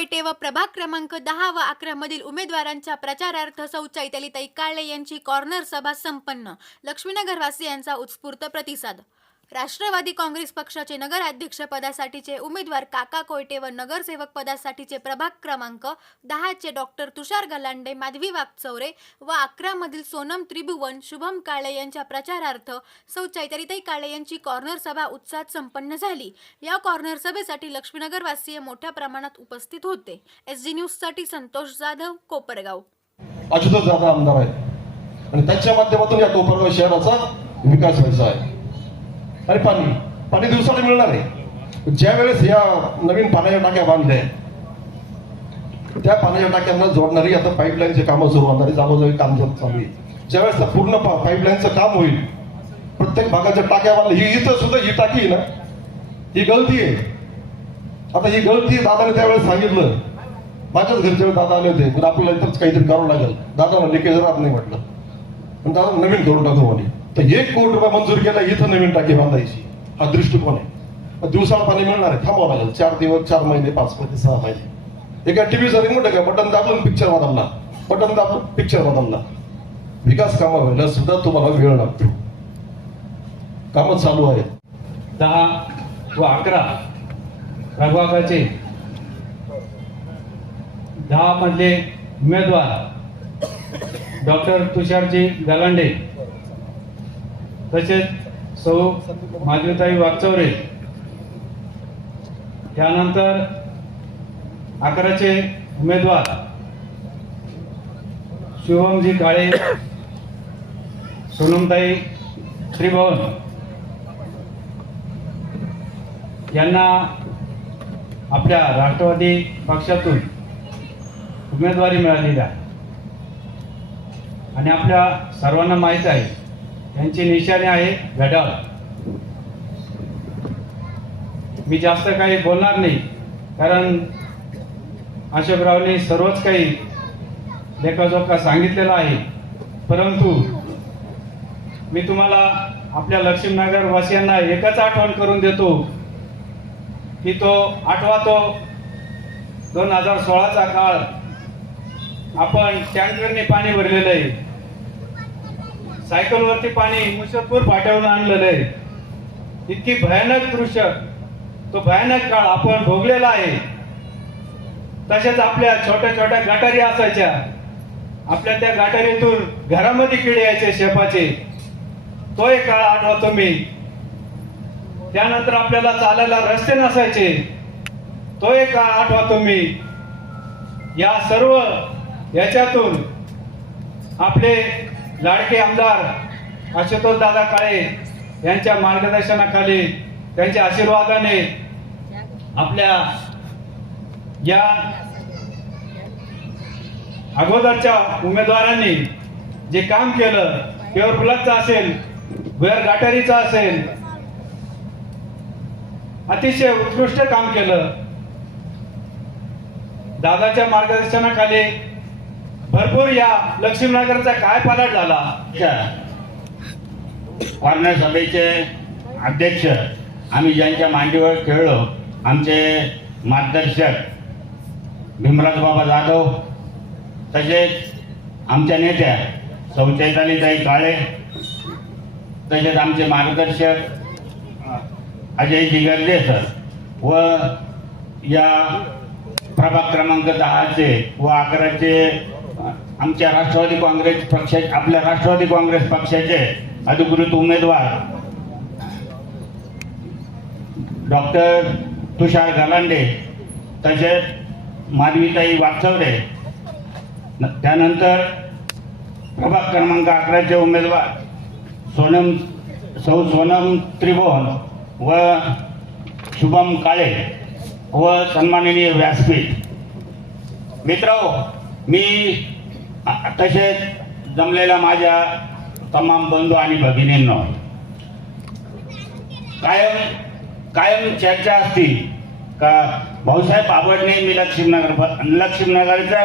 कोयटे व प्रभाग क्रमांक 10 व 11 मधील उमेदवारांच्या प्रचारार्थ सौ चैतालीताई काळे यांची कॉर्नर सभा संपन्न. लक्ष्मीनगरवासियांचा उत्स्फूर्त प्रतिसाद. राष्ट्रवादी काँग्रेस पक्षाचे नगराध्यक्ष पदासाठीचे उमेदवार काका कोयटे व नगरसेवक पदासाठीचे प्रभाग क्रमांक 10 चे डॉक्टर तुषार गलांडे, माधवी वागचौरे व 11 मधील सोनम त्रिभुवन, शुभम काळे यांच्या प्रचारार्थ सौ चैतालीताई काळे यांची कॉर्नर सभा उत्साहात संपन्न झाली. या कॉर्नर सभेसाठी लक्ष्मीनगरवासीय मोठ्या प्रमाणात उपस्थित होते. SG न्यूज साठी संतोष जाधव, कोपरगाव. अच्युत दादा आमदार आहेत आणि त्यांच्या माध्यमातून या कोपरगाव शहराचा विकास व्हायचा आहे. आणि पाणी दिवसाला मिळणार आहे. ज्या वेळेस या नवीन पाण्याच्या टाक्या बांधल्या त्या पाण्याच्या टाक्यांना जोडणारी आता पाईपलाईनचे कामं सुरू होणार, जागोजागी काम चालू आहे. ज्यावेळेस पूर्ण पाईपलाईनचं काम होईल, प्रत्येक भागाच्या टाक्या बांधल्या, ही इथं सुद्धा ही टाकी ना, ही गळती आहे. आता ही गळती दादाने त्यावेळेस सांगितलं, माझ्याच घरचे दादा आले होते, पण आपल्याला इथंच काहीतरी करावं लागेल. दादाला लिकेज राहत नाही म्हटलं, पण दादा नवीन करून टाकू म्हणे. तर 1 कोटी रुपये मंजूर केला, इथं नवीन टाकी बांधायची. हा दृष्टिकोन आहे. दिवसाला पाणी मिळणार आहे, थांबावं लागेल 4 दिवस, 4 महिने, 5 महिने, 6 महिने. एका टीव्हीचा रिमोट आहे का, बटन दाबलं पिक्चर बदलला, बटन दाबलं पिक्चर बदलला. विकास कामं व्हायला सुद्धा तुम्हाला वेळ लागतो. कामं चालू आहेत. 10 व 11 प्रभागाचे 10 मधले उमेदवार डॉक्टर तुषारजी गलांडे, तसेच सौ माधवीताई वागचौरे. त्यानंतर 11चे उमेदवार शुभमजी काळे, सोनमताई त्रिभुवन यांना आपल्या राष्ट्रवादी पक्षातून उमेदवारी मिळालेली आहे. आणि आपल्या सर्वांना माहीत आहे त्यांची निशाणी आहे घड्याळ. मी जास्त काही बोलणार नाही, कारण अशोकरावने सर्वच काही लेखाजोखा सांगितलेला आहे. परंतु मी तुम्हाला आपल्या लक्ष्मीनगर वासियांना एकच आठवण करून देतो की तो 2016चा काळ. आपण टँकरने पाणी भरलेलं आहे, सायकलवरती पाणी मुसळपूर फाट्यावरून आणलेलं आहे. इतकी भयानक दृश्य, तो भयानक काळ आपण भोगलेला आहे. तसेच आपल्या छोट्या छोट्या गटारी असायच्या, आपल्या त्या गटारीतून घरामध्ये किडे यायचे शेपाचे, तो एक काळ आठवतो मी. त्यानंतर आपल्याला चालायला रस्ते नसायचे, तो एक काळ आठवतो मी. या सर्व याच्यातून आपले लाडके आमदार आशुतोष दादा काळे यांच्या मार्गदर्शनाखाली, त्यांच्या आशीर्वादाने आपल्या या अगोदरच्या उमेदवारांनी जे काम केलं, प्युअर ब्लॉकचं असेल, भुयार गटारीचं असेल, अतिशय उत्कृष्ट काम केलं. दादाच्या मार्गदर्शनाखाली भरपूर या लक्ष्मीनगरचा काय पालट झाला. कॉर्नर सभेचे अध्यक्ष आम्ही ज्यांच्या मांडीवर खेळलो, आमचे मार्गदर्शक भीमराज बाबा जाधव, तसेच आमच्या नेत्या सौ चैतालीताई काळे, तसेच आमचे मार्गदर्शक अजयजी गर्दे सर व या प्रभाग क्रमांक 10चे व 11चे आमच्या राष्ट्रवादी काँग्रेस पक्ष, आपल्या राष्ट्रवादी काँग्रेस पक्षाचे अधिकृत उमेदवार डॉक्टर तुषार गलांडे, तसेच माधवीताई वागचौरे. त्यानंतर प्रभाग क्रमांक 11चे उमेदवार सौ सोनम त्रिभुवन व शुभम काळे व सन्माननीय व्यासपीठ. मित्रहो, मी तसेच जमलेल्या माझ्या तमाम बंधू आणि भगिनींनो, कायम चर्चा असती का भाऊसाहेब आबडणे मी लक्ष्मीनगरच्या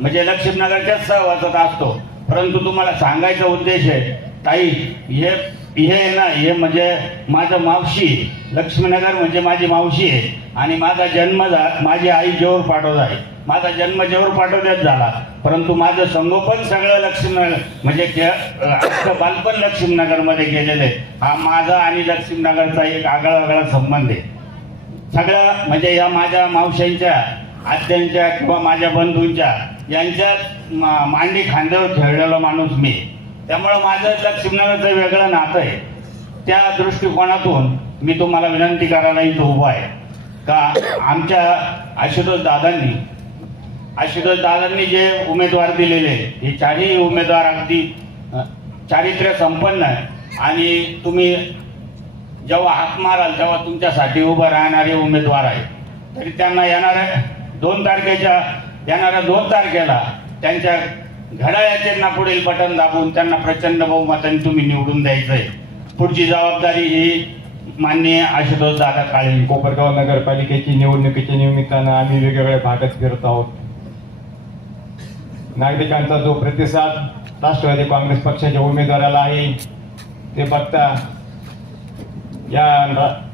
म्हणजे लक्ष्मीनगरच्याच सहवासात असतो. परंतु तुम्हाला सांगायचा उद्देश आहे, ताई, हे हे ना हे म्हणजे माझं मावशी आहे. लक्ष्मीनगर म्हणजे माझी मावशी आहे आणि माझा जन्म माझी आई जेऊर पाटोदा आहे. माझा जन्म जेऊर पाटोद्यात झाला, परंतु माझं संगोपन सगळं लक्ष्मीनगर म्हणजे अख्खं बालपण लक्ष्मीनगरमध्ये गेलेलं आहे. हा माझा आणि लक्ष्मीनगरचा एक आगळा वेगळा संबंध आहे. सगळं म्हणजे या माझ्या मावशांच्या, आत्यांच्या किंवा माझ्या बंधूंच्या यांच्यात मांडी खांद्यावर खेळलेला माणूस मी. त्यामुळं माझं लक्ष्मीनगरचं वेगळं नातं आहे. त्या दृष्टिकोनातून मी तुम्हाला विनंती करायला इथं उभा आहे का आमच्या आशुतोष दादांनी जे उमेदवार दिलेले हे चारही उमेदवार अगदी चारित्र्य संपन्न आहे आणि तुम्ही जेव्हा हाक माराल तेव्हा तुमच्यासाठी उभं राहणारे उमेदवार आहे. तरी त्यांना येणाऱ्या 2 तारखेला त्यांच्या घड्याळ्याचे पुढील बटन दाबून त्यांना प्रचंड बहुमताने तुम्ही निवडून द्यायचं आहे. पुढची जबाबदारी ही माननीय आशुतोष दादा काळे. कोपरगाव नगरपालिकेची निवडणुकीच्या निमित्तानं आम्ही वेगवेगळ्या भागात फिरत आहोत. नागरिकांचा जो प्रतिसाद राष्ट्रवादी काँग्रेस पक्षाच्या उमेदवाराला आहे ते बघता या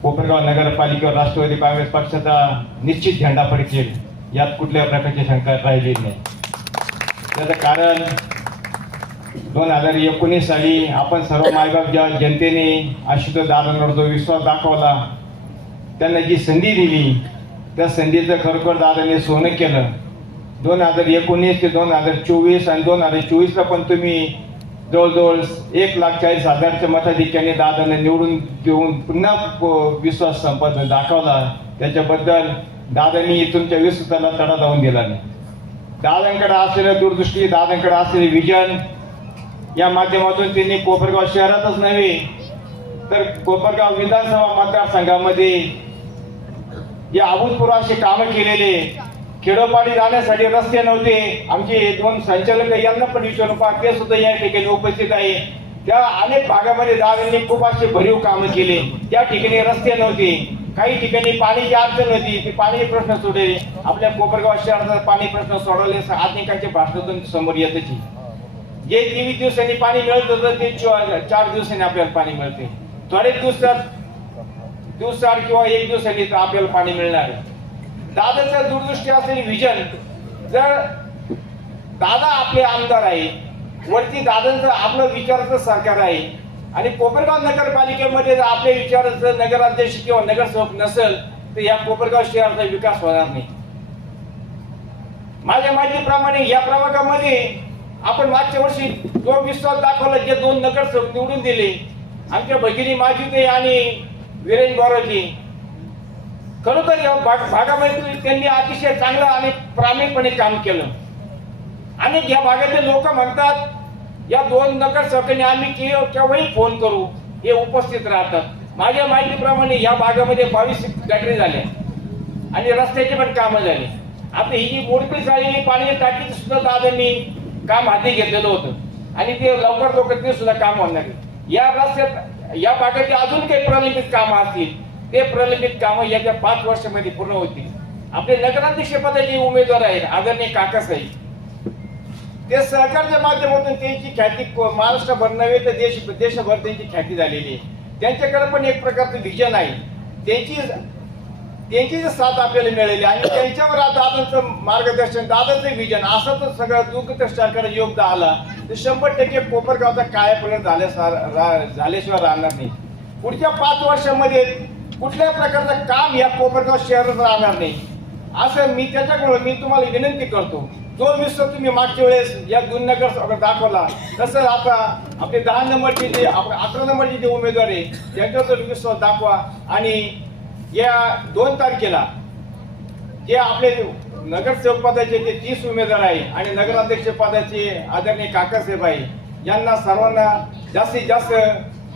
कोपरगाव नगरपालिकेवर राष्ट्रवादी काँग्रेस पक्षाचा निश्चित झेंडा फडकेल यात कुठल्या प्रकारची शंका राहिलेली नाही. त्याचं कारण 2019 साली आपण सर्व मायबाप ज्या जनतेने आशुतोष दादांवर जो विश्वास दाखवला, त्यांना जी संधी दिली, त्या संधीचं खरोखर दादांनी सोनं केलं. 2019 ते 2024 आणि 2024ला पण तुम्ही जवळजवळ 1,40,000च्या मताधिक्याने दादांना निवडून देऊन पुन्हा विश्वास संपन्न दाखवला. त्याच्याबद्दल दादांनी तुमच्या विश्वासाला तडा लावून दिला नाही. दादांकडे असलेलं दूरदृष्टी, दादांकडे असलेले विजन या माध्यमातून त्यांनी कोपरगाव शहरातच नव्हे तर कोपरगाव विधानसभा मतदारसंघामध्ये या अभूतपूर्व असे कामं केलेले. खेडोपाडी जाण्यासाठी रस्ते नव्हते. आमचे 2 संचालक यांना पण विचारून पहा, ते सुद्धा या ठिकाणी उपस्थित आहे. त्या अनेक भागामध्ये दादांनी खूप असे भरीव कामं केले. त्या ठिकाणी रस्ते नव्हते, काही ठिकाणी पाण्याची अडचण होती, ती पाण्याचे प्रश्न सोडले. आपल्या कोपरगाव शहराचा पाणी प्रश्न सोडवले अनेकांच्या भाषणातून समोर येतच. जे 23 दिवसांनी पाणी मिळत होतं ते 4 दिवसांनी आपल्याला पाणी मिळते. थोडे दिवसाआड किंवा 1 दिवसांनी आपल्याला पाणी मिळणार आहे. दादाचं दूरदृष्टी असलेली विजन, जर दादा आपले आमदार आहे, वरती दादांचं आपलं विचाराचं सरकार आहे आणि कोपरगाव नगरपालिकेमध्ये जर आपल्या विचाराचं नगराध्यक्ष किंवा नगरसेवक नसेल तर या कोपरगाव शहराचा विकास होणार नाही. माझ्या माहितीप्रमाणे या प्रभागामध्ये आपण मागच्या वर्षी जो विश्वास दाखवला, जे 2 नगरसेवक निवडून दिले, आमच्या भगिनी माजुते आणि वीरेन बोराजी, खरोखर या भागामध्ये त्यांनी अतिशय चांगलं आणि प्रामाणिकपणे काम केलं. आणि या भागातील लोक म्हणतात या 2 नगरसेवकांनी आम्ही केव्हाही फोन करू, हे उपस्थित राहतात. माझ्या माहितीप्रमाणे या भागामध्ये 22 गटारी झाल्या आणि रस्त्याची पण कामं झाली. आता ही जी मोडकळी झालेली पाण्याची टाकीचं सुद्धा दादांनी काम हाती घेतलेलं होतं आणि ते लवकर ते सुद्धा काम होणार आहे. या रस्त्यात या भागातील अजून काही प्रलंबित कामं असतील, ते प्रलंबित कामं येत्या 5 वर्षामध्ये पूर्ण होतील. आपले नगराध्यक्ष पदाचे उमेदवार आहेत आदरणीय काकासाहेब, ते सहकारच्या माध्यमातून त्यांची ख्याती महाराष्ट्रभर नव्हे तर देशभर त्यांची ख्याती झालेली आहे. त्यांच्याकडे पण एक प्रकारचं विजन आहे. त्यांची साथ आपल्याला मिळालेली आणि त्यांच्यावर दादांचं मार्गदर्शन, दादांचं विजन असं तर सगळं दुःख सरकार योगदान आला तर 100% कोपरगावचा कायापलट झाल्याशिवाय राहणार नाही. पुढच्या 5 वर्षामध्ये कुठल्या प्रकारचं काम या कोपरगाव शहरात राहणार नाही असं मी तुम्हाला विनंती करतो. जो विश्वास तुम्ही मागच्या वेळेस या 2 नगर दाखवला, तसं आता आपले 10 नंबरचे जे 11 नंबरचे जे उमेदवार आहे त्यांच्यावर विश्वास दाखवा आणि या 2 तारखेला जे आपले नगरसेवक पदाचे जे 30 उमेदवार आहे आणि नगराध्यक्ष पदाचे आदरणीय काकासाहेब आहे, यांना सर्वांना जास्तीत जास्त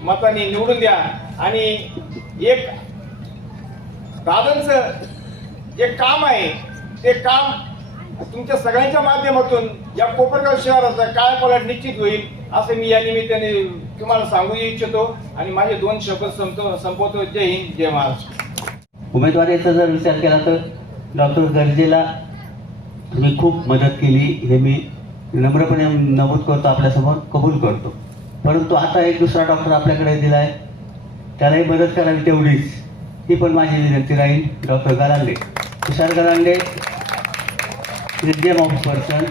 मतांनी निवडून द्या आणि एक दादांचं जे काम आहे ते काम तुमच्या सगळ्यांच्या माध्यमातून या कोपरगाव शहराचा कायापालट निश्चित होईल असं मी या निमित्ताने तुम्हाला सांगू इच्छितो आणि माझे 2 शब्द संपवतो. जय हिंद, जय महाराष्ट्र. उमेदवारीचा जर विचार केला तर डॉक्टर गर्जेला मी खूप मदत केली हे मी नम्रपणे नमूद करतो, आपल्यासमोर कबूल करतो. परंतु आता एक दुसरा डॉक्टर आपल्याकडे दिला आहे, त्यालाही मदत करावी तेवढीच, ही पण माझी विनंती राहील. Doctor Galande, Tushar Galande of person,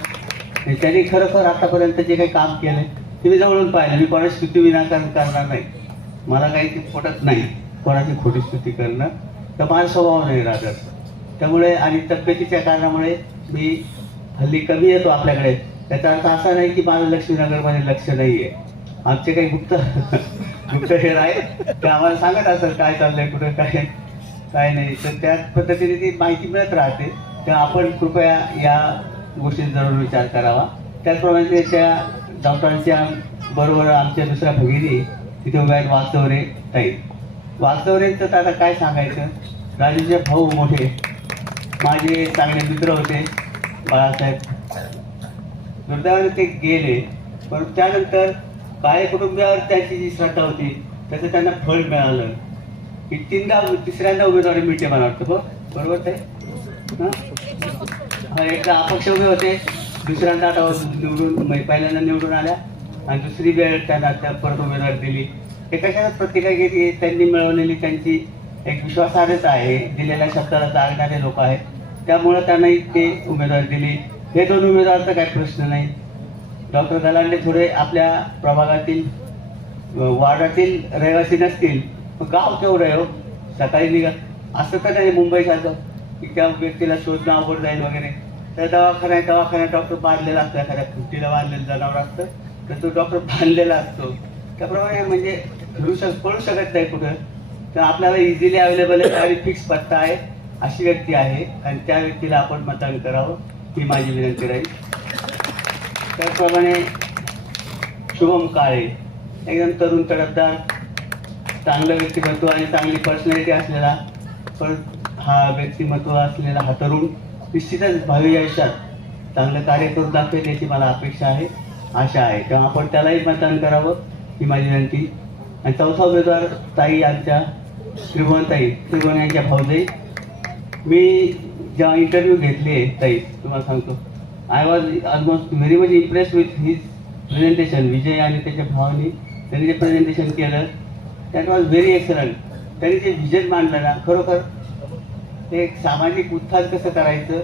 त्यांनी खरोखर आतापर्यंत जे काही काम केलं ते मी जवळून पाहिलं. मी कोणाची स्तुती विनाकारण करणार नाही, मला काही ते पटत नाही कोणाची खोटी स्तुती करणं, तर माझा स्वभाव नाही राहत. त्यामुळे आणि तब्येतीच्या कारणामुळे मी हल्ली कमी येतो आपल्याकडे. त्याचा अर्थ असा नाही की माझं लक्ष्मीनगरमध्ये लक्ष नाही आहे. आमचे काही गुप्तहेर आहेत, ते आम्हाला सांगत असेल काय चाललंय, कुठं काय नाही, तर त्या पद्धतीने ती माहिती मिळत राहते. तर आपण कृपया या गोष्टींचा जरूर विचार करावा. त्याचप्रमाणे त्या डॉक्टरांच्या बरोबर आमच्या दुसऱ्या भगिनी तिथे उभ्या आहेत, वास्तवरे ताई. वास्तवरेंचं तर आता काय सांगायचं, राजूचे भाऊ मोठे, माझे चांगले मित्र होते बाळासाहेब. दुर्दैवाने ते गेले, पण त्यानंतर काळे कुटुंबियावर त्यांची जी श्रद्धा होती त्याचं त्यांना फळ मिळालं. की तिसऱ्यांदा उमेदवारी मिळते मला वाटतं, बरोबर ते एकदा अपक्ष उभे होते, दुसऱ्यांदा आता निवडून पहिल्यांदा निवडून आल्या आणि दुसरी वेळ त्यांना त्या परत उमेदवारी दिली. हे कशाला प्रतिक्रिया घेतली, त्यांनी मिळवलेली त्यांची एक विश्वासार्हता आहे, दिलेल्या शब्दाला जागणारे लोक आहेत, त्यामुळं त्यांनाही ते उमेदवारी दिली. हे दोन उमेदवारांचा काही प्रश्न नाही. डॉक्टर गलांडे थोडे आपल्या प्रभागातील वार्डातील रहिवासी नसतील, गाव केवढं आहे हो, सकाळी निघत असं तर नाही मुंबईसारखं की त्या व्यक्तीला शोधणं अवघड जाईल वगैरे. तर दवाखान्यात डॉक्टर बांधलेला असतो, एखाद्या खुर्चीला बांधलेलं जनावर असतं तर तो डॉक्टर बांधलेला असतो. त्याप्रमाणे म्हणजे पळू शकत नाही कुठं. तर आपल्याला इझिली अवेलेबल आहे आणि फिक्स पत्ता आहे अशी व्यक्ती आहे आणि त्या व्यक्तीला आपण मतदान करावं ही माझी विनंती राहील. त्याचप्रमाणे शुभम काळे, एकदम तरुण तडफदार, चांगलं व्यक्तिमत्व आणि चांगली पर्सनॅलिटी असलेला, पण हा व्यक्तिमत्व असलेला हा तरुण निश्चितच भावी आयुष्यात चांगलं कार्य करून दाखवेल याची मला अपेक्षा आहे, आशा आहे. तेव्हा आपण त्यालाही मतदान करावं ही माझी विनंती. आणि चौथा उमेदवार ताई आमच्या त्रिभुवन यांच्या भाऊजाई. मी जेव्हा इंटरव्ह्यू घेतले ताई, तुम्हाला सांगतो, I was almost very much impressed with his presentation. Vijay आणि त्याच्या भावानी त्यांनी जे प्रेझेंटेशन केलं दॅट वॉज व्हेरी एक्सलंट. त्यांनी जे विजन मांडलं ना, खरोखर एक सामाजिक उत्थान कसं करायचं,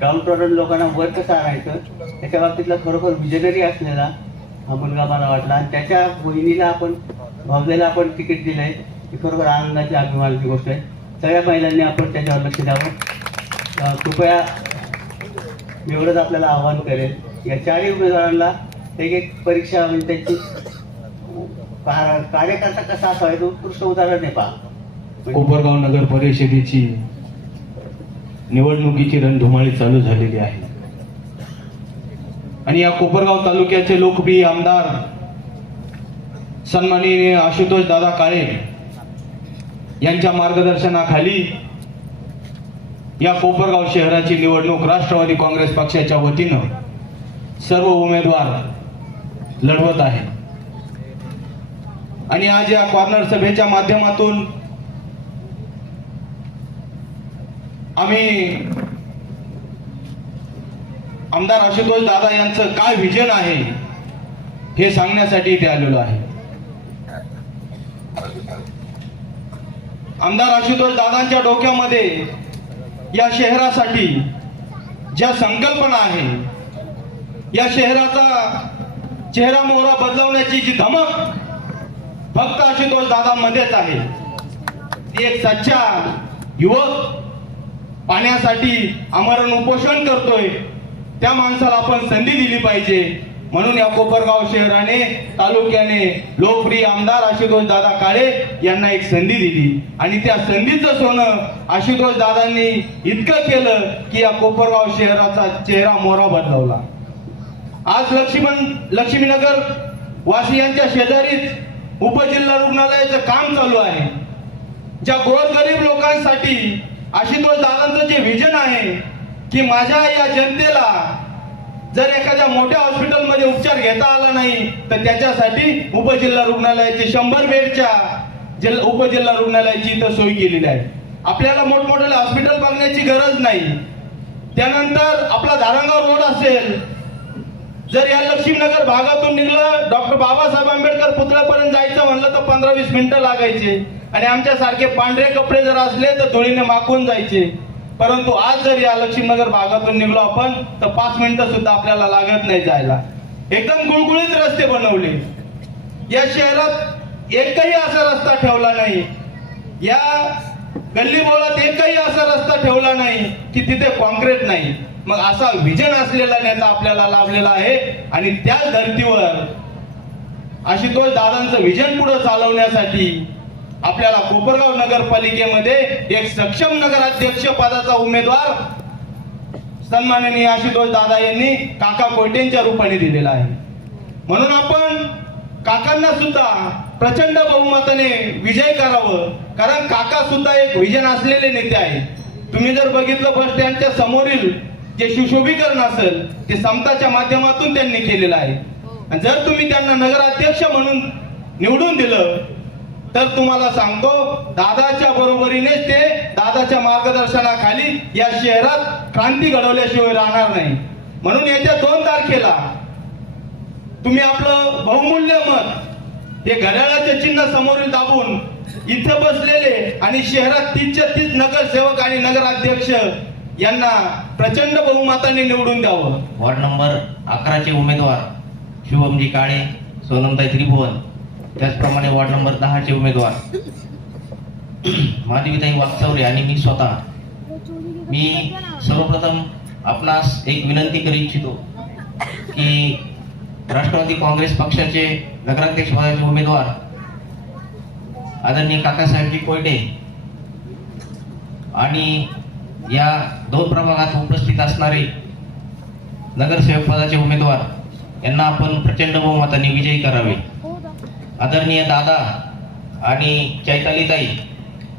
डाऊन ट्रॉडन लोकांना वर कसं आणायचं, त्याच्या बाबतीतला खरोखर विजनरी असलेला हा मुलगा मला वाटला. आणि त्याच्या बहिणीला आपण भावलेला आपण तिकीट दिलं आहे, ही खरोखर आनंदाची अभिमानाची गोष्ट आहे. सगळ्या महिलांनी आपण त्याच्यावर लक्ष द्यावं. कृपया मी एवढंच आपल्याला आवाहन करेल, या चारही उमेदवारांना एक परीक्षा म्हणजे त्यांची कार्यकर्ता कसा असावा हे उत्कृष्ट उदाहरण आहे. पहा, कोपरगाव नगर परिषदेची निवडणुकीची रणधुमाळी चालू झालेली आहे आणि या कोपरगाव तालुक्याचे लोकप्रिय आमदार सन्माननीय आशुतोष दादा काळे यांच्या मार्गदर्शनाखाली या कोपरगाव शहराची निवडणूक राष्ट्रवादी काँग्रेस पक्षाच्या वतीनं सर्व उमेदवार लढवत आहे. आणि आज या कॉर्नर सभेच्या माध्यमातून आम्ही आमदार आशुतोष दादा यांचं काय विजन आहे हे सांगण्यासाठी इथे आलेलो आहे. आमदार आशुतोष दादांच्या डोक्यामध्ये या शहरासाठी ज्या संकल्पना आहे, या शहराचा चेहरा मोहरा बदलवण्याची जी धमक फक्त आशुतोष दादांमध्येच आहे. ती एक सच्चा युवक पाण्यासाठी आमरण उपोषण करतोय, त्या माणसाला आपण संधी दिली पाहिजे. म्हणून या कोपरगाव शहराने तालुक्याने लोकप्रिय आमदार आशुतोष दादा काळे यांना एक संधी दिली आणि त्या संधीचं सोनं आशुतोष दादांनी इतकं केलं की या कोपरगाव शहराचा चेहरा मोहरा बदलवला. आज लक्ष्मीनगर वासियांच्या शेजारीच उपजिल्हा रुग्णालयाचं काम चालू आहे. ज्या गोरगरीब लोकांसाठी आशुतोष दादांचं जे विजन आहे की माझ्या या जनतेला जर एखाद्या मोठ्या हॉस्पिटलमध्ये उपचार घेता आला नाही तर त्याच्यासाठी उपजिल्हा रुग्णालयाची 100 बेडच्या उपजिल्हा रुग्णालयाची इथं सोय केलेली आहे. आपल्याला मोठमोठे हॉस्पिटल बघण्याची गरज नाही. त्यानंतर आपला धारणगाव रोड असेल, जर या लक्ष्मीनगर भागातून निघलं डॉक्टर बाबासाहेब आंबेडकर पुतळ्यापर्यंत जायचं म्हणलं तर 15-20 मिनिटं लागायचे आणि आमच्यासारखे पांढरे कपडे जर असले तर धुळीने माखून जायचे. परंतु आज जर या लक्ष्मीनगर भागातून निघलो आपण तर 5 मिनिटं सुद्धा आपल्याला लागत नाही जायला. एकदम गुळगुळीत रस्ते बनवले. या शहरात एकही असा रस्ता ठेवला नाही, या गल्ली बोळात एकही असा रस्ता ठेवला नाही की तिथे कॉन्क्रीट नाही. मग असा विजन असलेला नेता आपल्याला लाभलेला आहे आणि त्याच धर्तीवर आशुतोष दादांचं विजन पुढे चालवण्यासाठी आपल्याला कोपरगाव नगरपालिकेमध्ये एक सक्षम नगराध्यक्ष पदाचा उमेदवार सन्माननीय आशुतोष दादा यांनी काका कोयटेंच्या रूपाने दिलेला आहे. म्हणून आपण काकांना सुद्धा प्रचंड बहुमताने विजय करावं, कारण काका सुद्धा एक विजन असलेले नेते आहे. तुम्ही जर बघितलं बस स्टँडच्या समोरील जे सुशोभीकरण असेल ते समताच्या माध्यमातून त्यांनी केलेलं आहे. आणि जर तुम्ही त्यांना नगराध्यक्ष म्हणून निवडून दिलं तर तुम्हाला सांगतो दादाच्या बरोबरीनेच ते दादाच्या मार्गदर्शनाखाली या शहरात क्रांती घडवल्याशिवाय राहणार नाही. म्हणून येत्या 2 तारखेला तुम्ही आपलं बहुमूल्य मत हे घड्याळाचे चिन्ह समोरील दाबून इथं बसलेले आणि शहरात 30च्या 30 नगरसेवक आणि नगराध्यक्ष यांना प्रचंड बहुमताने निवडून द्यावं. वार्ड नंबर 11चे उमेदवार शुभमजी काळे, सोनमताई त्रिभुवन, त्याचप्रमाणे वार्ड नंबर 10चे उमेदवार माधवीताई वागचौरे आणि मी स्वतः. मी सर्वप्रथम आपणास एक विनंती करू इच्छितो की राष्ट्रवादी काँग्रेस पक्षाचे नगराध्यक्ष पदाचे उमेदवार आदरणीय काकासाहेबजी कोयटे आणि या 2 प्रभागात उपस्थित असणारे नगरसेवक पदाचे उमेदवार यांना आपण प्रचंड बहुमताने विजयी करावे. आदरणीय दादा आणि चैतालीताई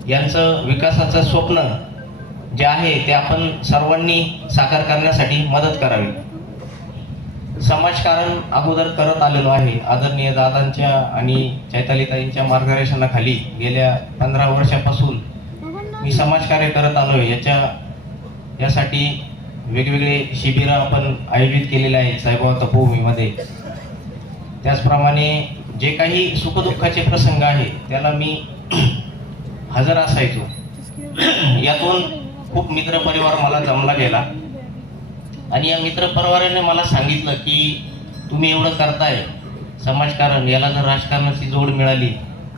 यांचं विकासाचं स्वप्न जे आहे ते आपण सर्वांनी साकार करण्यासाठी मदत करावी. समाजकारण अगोदर करत आलेलो आहे. आदरणीय दादांच्या आणि चैतालीताईंच्या मार्गदर्शनाखाली गेल्या 15 वर्षापासून मी समाजकार्य करत आलो आहे. यासाठी वेगवेगळे शिबिरं आपण आयोजित केलेले आहेत साईबाबा तपोभूमीमध्ये. त्याचप्रमाणे जे काही सुखदुःखाचे प्रसंग आहे त्याला मी हजर असायचो. यातून खूप मित्रपरिवार मला जमला गेला आणि या मित्रपरिवाराने मला सांगितलं की तुम्ही एवढं करताय समाजकारण, याला जर राजकारणाची जोड मिळाली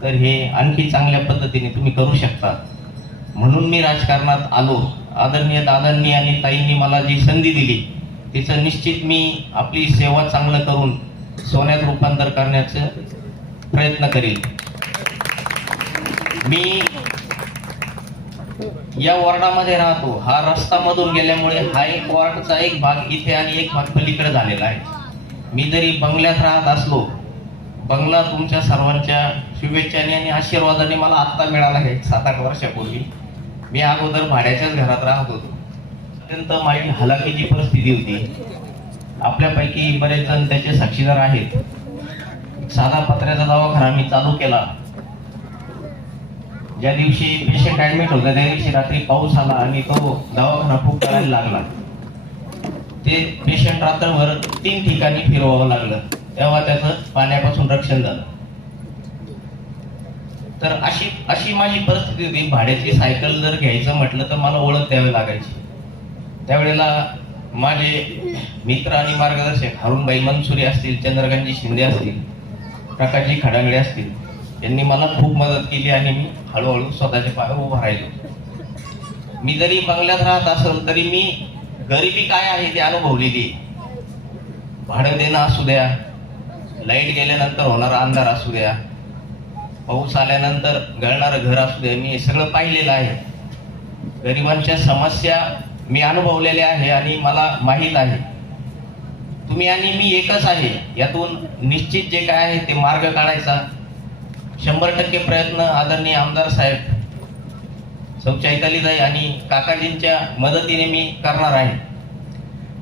तर हे आणखी चांगल्या पद्धतीने तुम्ही करू शकता. म्हणून मी राजकारणात आलो. आदरणीय दादांनी आणि ताईंनी मला जी संधी दिली तिचं निश्चित मी आपली सेवा चांगलं करून सोन्यात रूपांतर करण्याचा प्रयत्न करेल. मी या वॉर्डामध्ये राहतो. हा रस्ता मधून गेल्यामुळे हा एक वॉर्डचा एक भाग इथे आणि एक भाग पलीकडे झालेला आहे. मी जरी बंगल्यात राहत असलो, बंगला तुमच्या सर्वांच्या शुभेच्छाने आणि आशीर्वादाने मला आत्ता मिळाला आहे. 7-8 वर्षापूर्वी मी अगोदर भाड्याच्याच घरात राहत होतो. अत्यंत माझी हलाखीची परिस्थिती होती. आपल्यापैकी बरेच जण त्याचे साक्षीदार आहेत. साधा पत्र्याचा दवाखाना मी चालू केला. ज्या दिवशी पेशंट ऍडमिट होता त्या दिवशी रात्री पाऊस आला आणि तो दवाखाना खूप करायला लागला. ते पेशंट रात्रभर 3 ठिकाणी फिरवावं लागलं, तेव्हा त्याचं पाण्यापासून रक्षण झालं. तर अशी माझी परिस्थिती होती. भाड्याची सायकल जर घ्यायचं म्हटलं तर मला ओळख द्यावी लागायची. त्यावेळेला माझे मित्र आणि मार्गदर्शक हारुणबाई मनसुरी असतील, चंद्रकांतजी शिंदे असतील, प्रकाशजी खडांगडे असतील, यांनी मला खूप मदत केली आणि मी हळूहळू स्वतःच्या पायावर उभा राहिलो. मी जरी बंगल्यात राहत असेल तरी मी गरिबी काय आहे ते अनुभवलेली. भाडं देणं असू द्या, लाईट गेल्यानंतर होणारा अंधार असू द्या, पाऊस आल्यानंतर गळणारं घर असू द्या, मी हे सगळं पाहिलेलं आहे. गरिबांच्या समस्या मी अनुभवलेल्या आहे आणि मला माहीत आहे. तुम्ही आणि मी एकच आहे. यातून निश्चित जे काय आहे ते मार्ग काढायचा 100% प्रयत्न आदरणीय आमदार साहेब सौ चैतालीताई आणि काकाजींच्या मदतीने मी करणार आहे.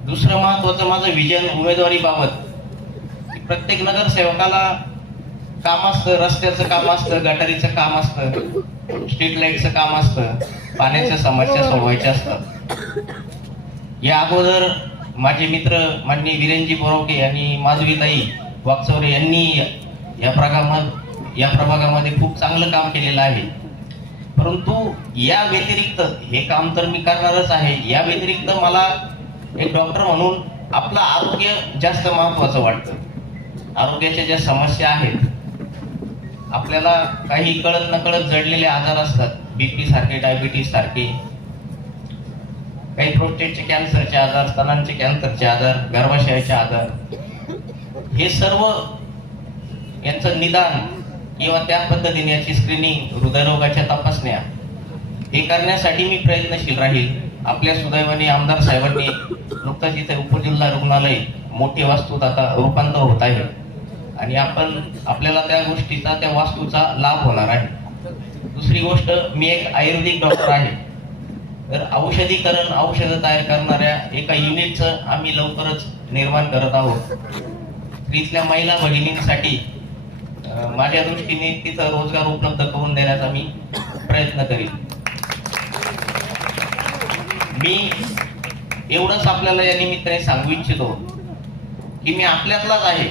दुसरं महत्वाचं माझं विजन उमेदवारीबाबत, प्रत्येक नगरसेवकाला काम असतं, रस्त्याचं काम असतं, गटारीचं काम असतं, स्ट्रीट लाईटचं काम असतं, पाण्याच्या समस्या सोडवायच्या असतात. या अगोदर माझे मित्र माननीय वीरेंजी बोरावके आणि माधवीताई वाकचौरे यांनी या प्रभागामध्ये खूप चांगलं काम केलेलं आहे. परंतु या व्यतिरिक्त हे काम तर मी करणारच आहे, या व्यतिरिक्त मला एक डॉक्टर म्हणून आपलं आरोग्य जास्त महत्वाचं वाटतं. आरोग्याच्या ज्या समस्या आहेत, आपल्याला काही कळत नकळत जडलेले आजार असतात, बीपी सारखे, डायबिटीस सारखे, काही प्रोस्टेटचे कॅन्सरचे आजार, स्तनांचे कॅन्सरचे आजार, गर्भाशयाचे आजार, हे सर्व यांचं निदान किंवा त्या पद्धतीने याची स्क्रीनिंग, हृदयरोगाच्या तपासण्या हे करण्यासाठी मी प्रयत्नशील राहील. आपल्या सुदैवाने आमदार साहेबांनी नुकताच इथे उपजिल्हा रुग्णालय मोठी वास्तूत आता रूपांतर होत आहे आणि आपल्याला त्या गोष्टीचा, त्या वास्तूचा लाभ होणार आहे. दुसरी गोष्ट, मी एक आयुर्वेदिक डॉक्टर आहे, तर औषधीकरण, औषधं तयार करणाऱ्या एका युनिटचं आम्ही लवकरच निर्माण करत आहोत. इथल्या महिला भगिनींसाठी माझ्या दृष्टीने तिथं रोजगार उपलब्ध करून देण्याचा मी प्रयत्न करीन. मी एवढंच आपल्याला या निमित्ताने सांगू इच्छितो की मी आपल्यातलाच आहे.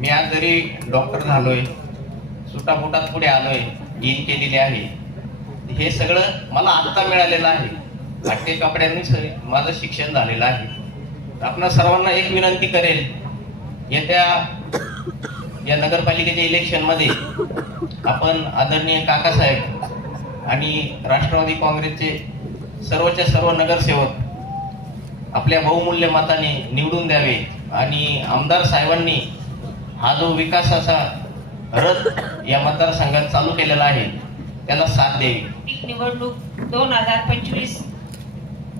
मी आज जरी डॉक्टर झालोय, सुटाफुटात पुढे आलोय, इन केलेले आहे, हे सगळं मला आत्ता मिळालेलं आहे. फाटके कपड्यांनीच माझं शिक्षण झालेलं आहे. आपणा सर्वांना एक विनंती करेल, येत्या या नगरपालिकेच्या इलेक्शन मध्ये आपण आदरणीय काकासाहेब आणि राष्ट्रवादी काँग्रेसचे सर्वच्या सर्व नगरसेवक आपल्या बहुमूल्य मताने निवडून द्यावे आणि आमदार साहेबांनी हा जो विकासाचा रथ या मतदारसंघात चालू केलेला आहे त्याला साथ द्यावी. निवडणूक 2025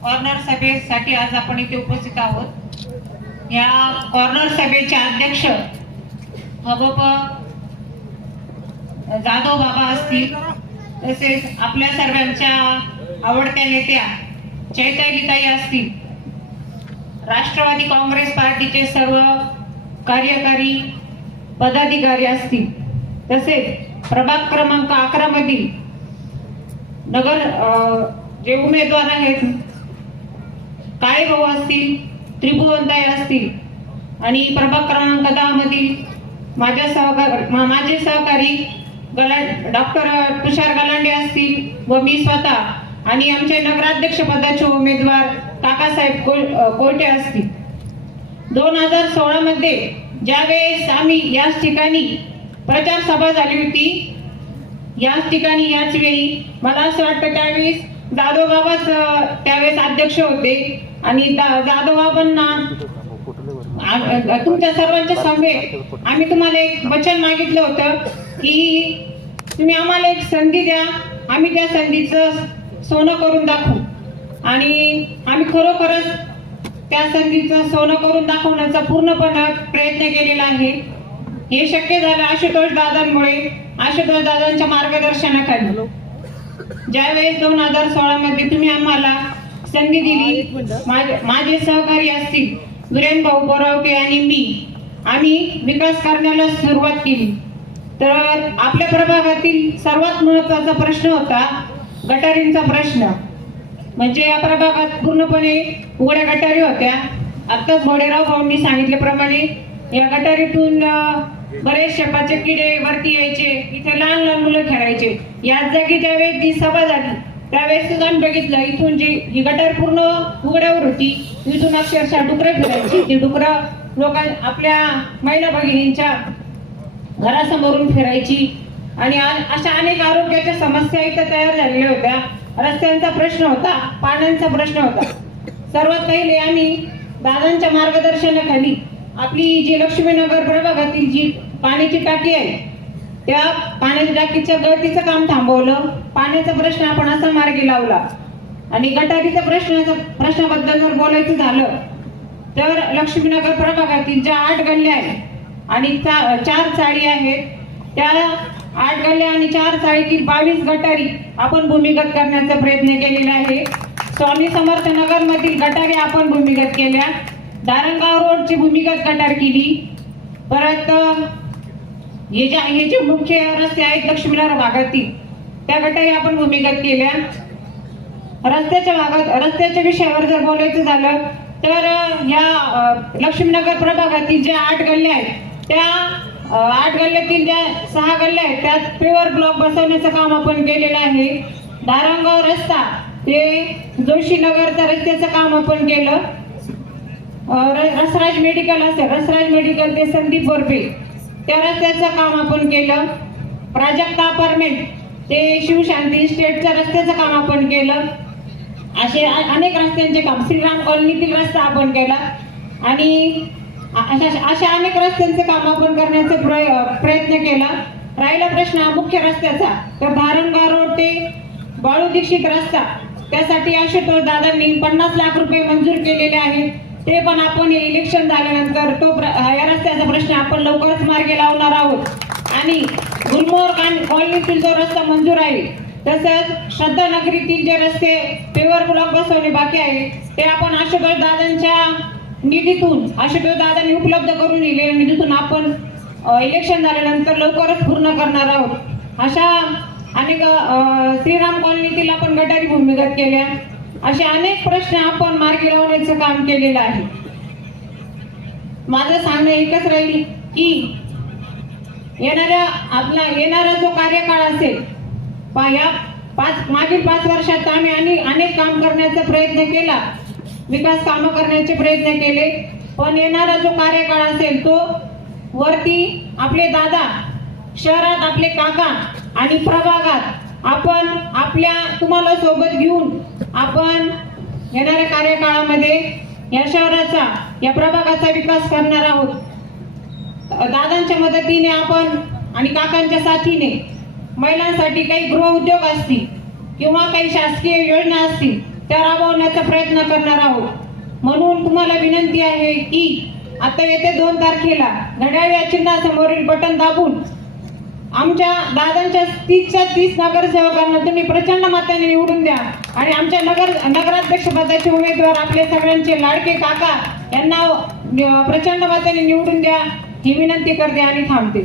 कॉर्नर सभेसाठी आज आपण इथे उपस्थित आहोत. या कॉर्नर सभेचे अध्यक्ष हबप जाधव बाबा असतील, तसेच आपल्या सर्वांच्या आवडत्या नेत्या चैतालीताई असतील, राष्ट्रवादी काँग्रेस पार्टीचे सर्व कार्यकारी पदाधिकारी असतील, तसेच प्रभाग क्रमांक 11 मधील नगर जे उमेदवार आहेत, काळे भाऊ असतील, त्रिभुवनताई असतील आणि प्रभाग क्रमांक 10 मधील माझे सहकारी डॉक्टर तुषार गलांडे असतील व मी स्वतः आणि आमचे नगराध्यक्ष पदाचे उमेदवार काकासाहेब कोयटे असतील. 2016 मध्ये ज्यावेळेस आम्ही याच ठिकाणी प्रचार सभा झाली होती, याच ठिकाणी याच वेळी मला असं वाटतं त्यावेळेस जाधव बाबाच त्यावेळेस अध्यक्ष होते आणि जाधव बाबांना तुमच्या सर्वांच्या समवेत आम्ही तुम्हाला एक वचन मागितलं होतं की तुम्ही आम्हाला एक संधी द्या, आम्ही त्या संधीचं सोनं करून दाखवू. आणि आम्ही खरोखरच त्या संधीचं सोनं करून दाखवण्याचा पूर्णपणे प्रयत्न केलेला आहे. हे शक्य झालं आशुतोष दादांमुळे, आशुतोष दादांच्या मार्गदर्शनाखाली. ज्यावेळेस 2016 मध्ये तुम्ही आम्हाला संधी दिली, माझे सहकारी असतील वीरेन भाऊ बोरावके आणि मी, आम्ही विकास करण्याला सुरुवात केली. तर आपल्या प्रभागातील सर्वात महत्त्वाचा प्रश्न होता गटारींचा प्रश्न. म्हणजे या प्रभागात पूर्णपणे उघड्या गटारी होत्या. आत्ताच मोडेराव भाऊंनी सांगितल्याप्रमाणे या गटारीतून बरेच शेपाचे किडे वरती यायचे, इथे लहान लहान मुलं खेळायचे. याच जागी ज्यावेळेस जी सभा झाली त्यावेळेस आम्ही बघितलं इथून जी गटार पूर्ण उघड्यावर होती, इथून अक्षरशः डुकरं फिरायची. ती डुकरं लोक आपल्या महिला भगिनींच्या घरासमोरून फिरायची आणि अशा अनेक आरोग्याच्या समस्या इथं तयार झालेल्या होत्या. रस्त्यांचा प्रश्न होता, पाण्याचा प्रश्न होता. सर्वात पहिले आम्ही दादांच्या मार्गदर्शनाखाली आपली जी लक्ष्मीनगर प्रभागातील जी पाण्याची टाकी आहे त्या पाण्याच्या टाकीच्या गळतीचं काम थांबवलं. पाण्याचा प्रश्न आपण असा मार्गी लावला आणि गटारीच्या प्रश्नाबद्दल जर बोलायचं झालं तर लक्ष्मीनगर प्रभागातील ज्या 8 गल्ल्या आहेत आणि 4 चाळी आहेत, त्या 8 गल्ल्या आणि 4 चाळीतील 22 गटारी आपण भूमिगत करण्याचा प्रयत्न केलेला आहे. स्वामी समर्थ नगर मधील गटारी आपण भूमिगत केल्या, दारंगाव रोडची भूमिगत गटार केली. परत हे जे मुख्य रस्ते आहेत लक्ष्मीनगर भागातील त्या गटारी आपण भूमिगत केल्या. रस्त्याच्या विषयावर जर बोलायचं झालं तर ह्या लक्ष्मीनगर प्रभागातील ज्या 8 गल्ल्या आहेत त्या 8 गल्ल्यातील ज्या 6 गल्ल्या आहेत त्यात पेवर ब्लॉक बसवण्याचं काम आपण केलेलं आहे. दारंगाव रस्ता ते जोशीनगरच्या रस्त्याचं काम आपण केलं. रसराज मेडिकल असेल, रसराज मेडिकल ते संदीप बोरबे त्या रस्त्याचं काम आपण केलं. प्राजक्ता अपार्टमेंट ते शिवशांती इस्टेटच्या रस्त्याचं काम आपण केलं. असे अनेक रस्त्यांचे काम, श्रीराम कॉलनीतील रस्ता आपण केला आणि अशा अनेक रस्त्यांचे काम आपण करण्याचा प्रयत्न केला. राहिला प्रश्न मुख्य रस्त्याचा, तर धारणगाव रोड ते बाळू दीक्षित रस्ता त्यासाठी आशुतोष दादांनी 50 लाख रुपये मंजूर केलेले आहेत. ते पण आपण इलेक्शन झाल्यानंतर या रस्त्याचा प्रश्न आपण लवकरच मार्गी लावणार आहोत. आणि गुलमोहर कॉलनीतील जो रस्ता मंजूर आहे, तसंच श्रद्धानगरीतील जे रस्ते पेवर ब्लॉक बसवणे बाकी आहे ते आपण आशुतोष दादांच्या निधीतून, आशुतोष दादांनी उपलब्ध करून दिलेल्या निधीतून आपण इलेक्शन झाल्यानंतर लवकरच पूर्ण करणार आहोत. अशा अनेक श्रीराम कॉलनीतील आपण गटारी भूमिगत केल्या. असे अनेक प्रश्न आपण मार्गी लावण्याचं काम केलेलं आहे. माझं सांगणं एकच राहील की येणारा जो कार्यकाळ असेल, या मागील 5 वर्षात आम्ही अनेक काम करण्याचा प्रयत्न केला, विकास कामं करण्याचे प्रयत्न केले. पण येणारा जो कार्यकाळ असेल तो वरती आपले दादा, शहरात आपले काका आणि प्रभागात आपण तुम्हाला सोबत घेऊन आपण येणाऱ्या कार्यकाळामध्ये या शहराचा, या प्रभागाचा विकास करणार आहोत. दादांच्या मदतीने आपण आणि काकांच्या साथीने महिलांसाठी काही गृहउद्योग असतील किंवा काही शासकीय योजना असतील त्या राबवण्याचा प्रयत्न करणार आहोत. म्हणून तुम्हाला विनंती आहे की आता येत्या 2 तारखेला घड्याळ या चिन्हासमोरील बटन दाबून आमच्या दादांच्या 30च्या 30 नगरसेवकांना तुम्ही प्रचंड मताने निवडून द्या आणि आमच्या नगराध्यक्ष पदाचे उमेदवार आपले सगळ्यांचे लाडके काका यांना प्रचंड मताने निवडून द्या ही विनंती करते आणि थांबते.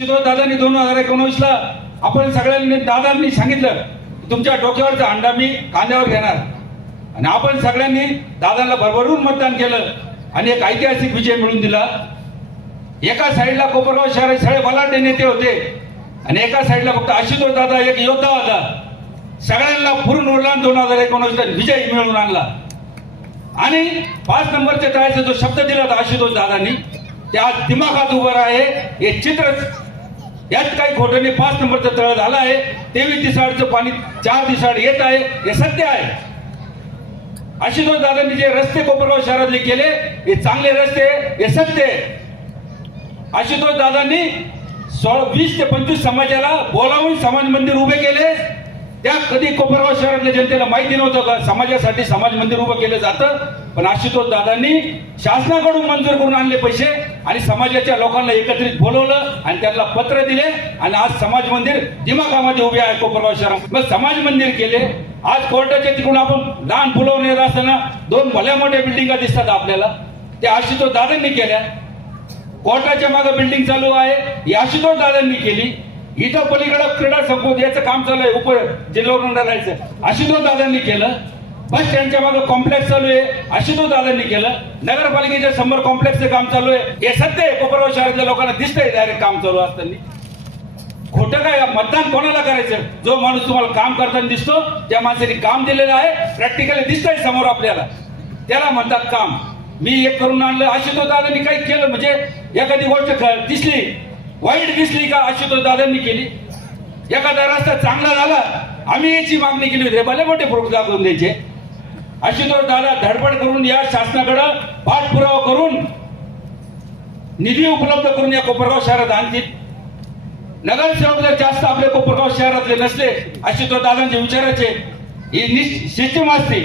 दादांनी 2019ला आपण सगळ्यांनी, दादांनी सांगितलं तुमच्या डोक्यावरचा अंडा मी कांद्यावर घेणार आणि आपण सगळ्यांनी दादांना भरभरून मतदान केलं आणि एक ऐतिहासिक विजय मिळवून दिला. एका साईडला कोपरगाव शहरात सगळे बलाढ्य नेते होते आणि एका साईडला फक्त आशुतोष दादा एक योद्धा होता. सगळ्यांना पुरून उरला 2019ला विजय मिळवून आणला आणि 5 नंबरच्या तळ्याचा जो शब्द दिला होता आशुतोष दादांनी ते आज दिमागात उभं आहे. हे चित्र, यात काही खोटं नाही. 5 नंबरचं तळ झालं आहे. 23 दिवसाचं पाणी 4 दिवसाआड येत आहे, हे सत्य आहे. आशुतोष दादांनी जे रस्ते कोपरगाव शहरातले केले हे चांगले रस्ते, हे सत्य आहे. आशुतोष दादांनी 20 ते 25 समाजाला बोलावून समाज मंदिर उभे केले. त्या कधी कोपरगाव शहरातल्या जनतेला माहिती नव्हतं का समाजासाठी समाज मंदिर उभं केलं जातं. पण आशुतोष दादांनी शासनाकडून मंजूर करून आणले पैसे आणि समाजाच्या लोकांना एकत्रित बोलवलं आणि त्यांना पत्र दिले आणि आज समाज मंदिर दिमागामध्ये उभे आहे कोपरगाव शहरात. मग समाज मंदिर केले. आज कोर्टाच्या तिकडून आपण लहान पुलावून येत असताना 2 भल्या मोठ्या बिल्डिंगा दिसतात आपल्याला, ते आशुतोष दादांनी केल्या. कोर्टाच्या मागे बिल्डिंग चालू आहे, ही आशुतोष दादांनी केली. इथं पलीकडे क्रीडा संकुल याचं काम चालू आहे, जिल्ह्यावरून राहायचं, आशुतोष दादांनी केलं. बस स्टँडच्या मागे कॉम्प्लेक्स चालू आहे, आशुतोष दादांनी केलं. नगरपालिकेच्या समोर कॉम्प्लेक्सचं काम चालू आहे, हे सत्य आहे. कोपरगाव शहरातल्या लोकांना दिसतंय डायरेक्ट काम चालू असताना. खोटं काय? मतदान कोणाला करायचं? जो माणूस तुम्हाला काम करताना दिसतो त्या माणसाने काम दिलेलं आहे, प्रॅक्टिकली दिसतंय समोर आपल्याला, त्याला म्हणतात काम. मी एक करून आणलं, आशुतोष दादांनी काही केलं म्हणजे एखादी गोष्ट दिसली, वाईट दिसली का आशुतोष दादांनी केली. एखादा रस्ता चांगला झाला, आम्ही याची मागणी केली होती, भले मोठे प्रूफ दाखवून द्यायचे. आशुतोष दादा धडपड करून या शासनाकडे पाठपुरावा करून निधी उपलब्ध करून या कोपरगाव शहरात आणतील. नगरसेवक जर जास्त आपले कोपरगाव शहरातले नसले, आशुतोष दादांच्या विचाराचे ही सिस्टीम असते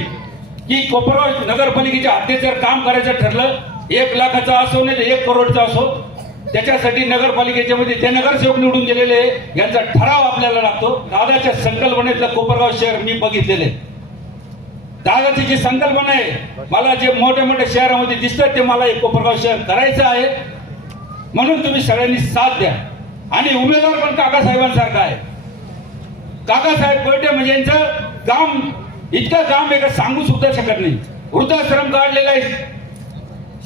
की कोपरगाव नगरपालिकेच्या हद्दीत जर काम करायचं ठरलं, 1 लाखाचं असो नाही तर 1 करोडचा असो, त्याच्यासाठी नगरपालिकेच्या मध्ये ते नगरसेवक निवडून गेलेले यांचा ठराव आपल्याला लागतो. दादाच्या संकल्पनेतलं कोपरगाव शहर मी बघितलेले. दादाची जी संकल्पना आहे, मला जे मोठ्या मोठ्या शहरामध्ये दिसतात ते मला एक कोपरगाव शहर करायचं आहे. म्हणून तुम्ही सगळ्यांनी साथ द्या. आणि उमेदवार पण काकासाहेबांसारखा आहे. काकासाहेब कोयटे म्हणजे यांचं काम इतकं काम आहे का सांगू सुद्धा शकत नाही. वृद्धाश्रम काढलेला आहे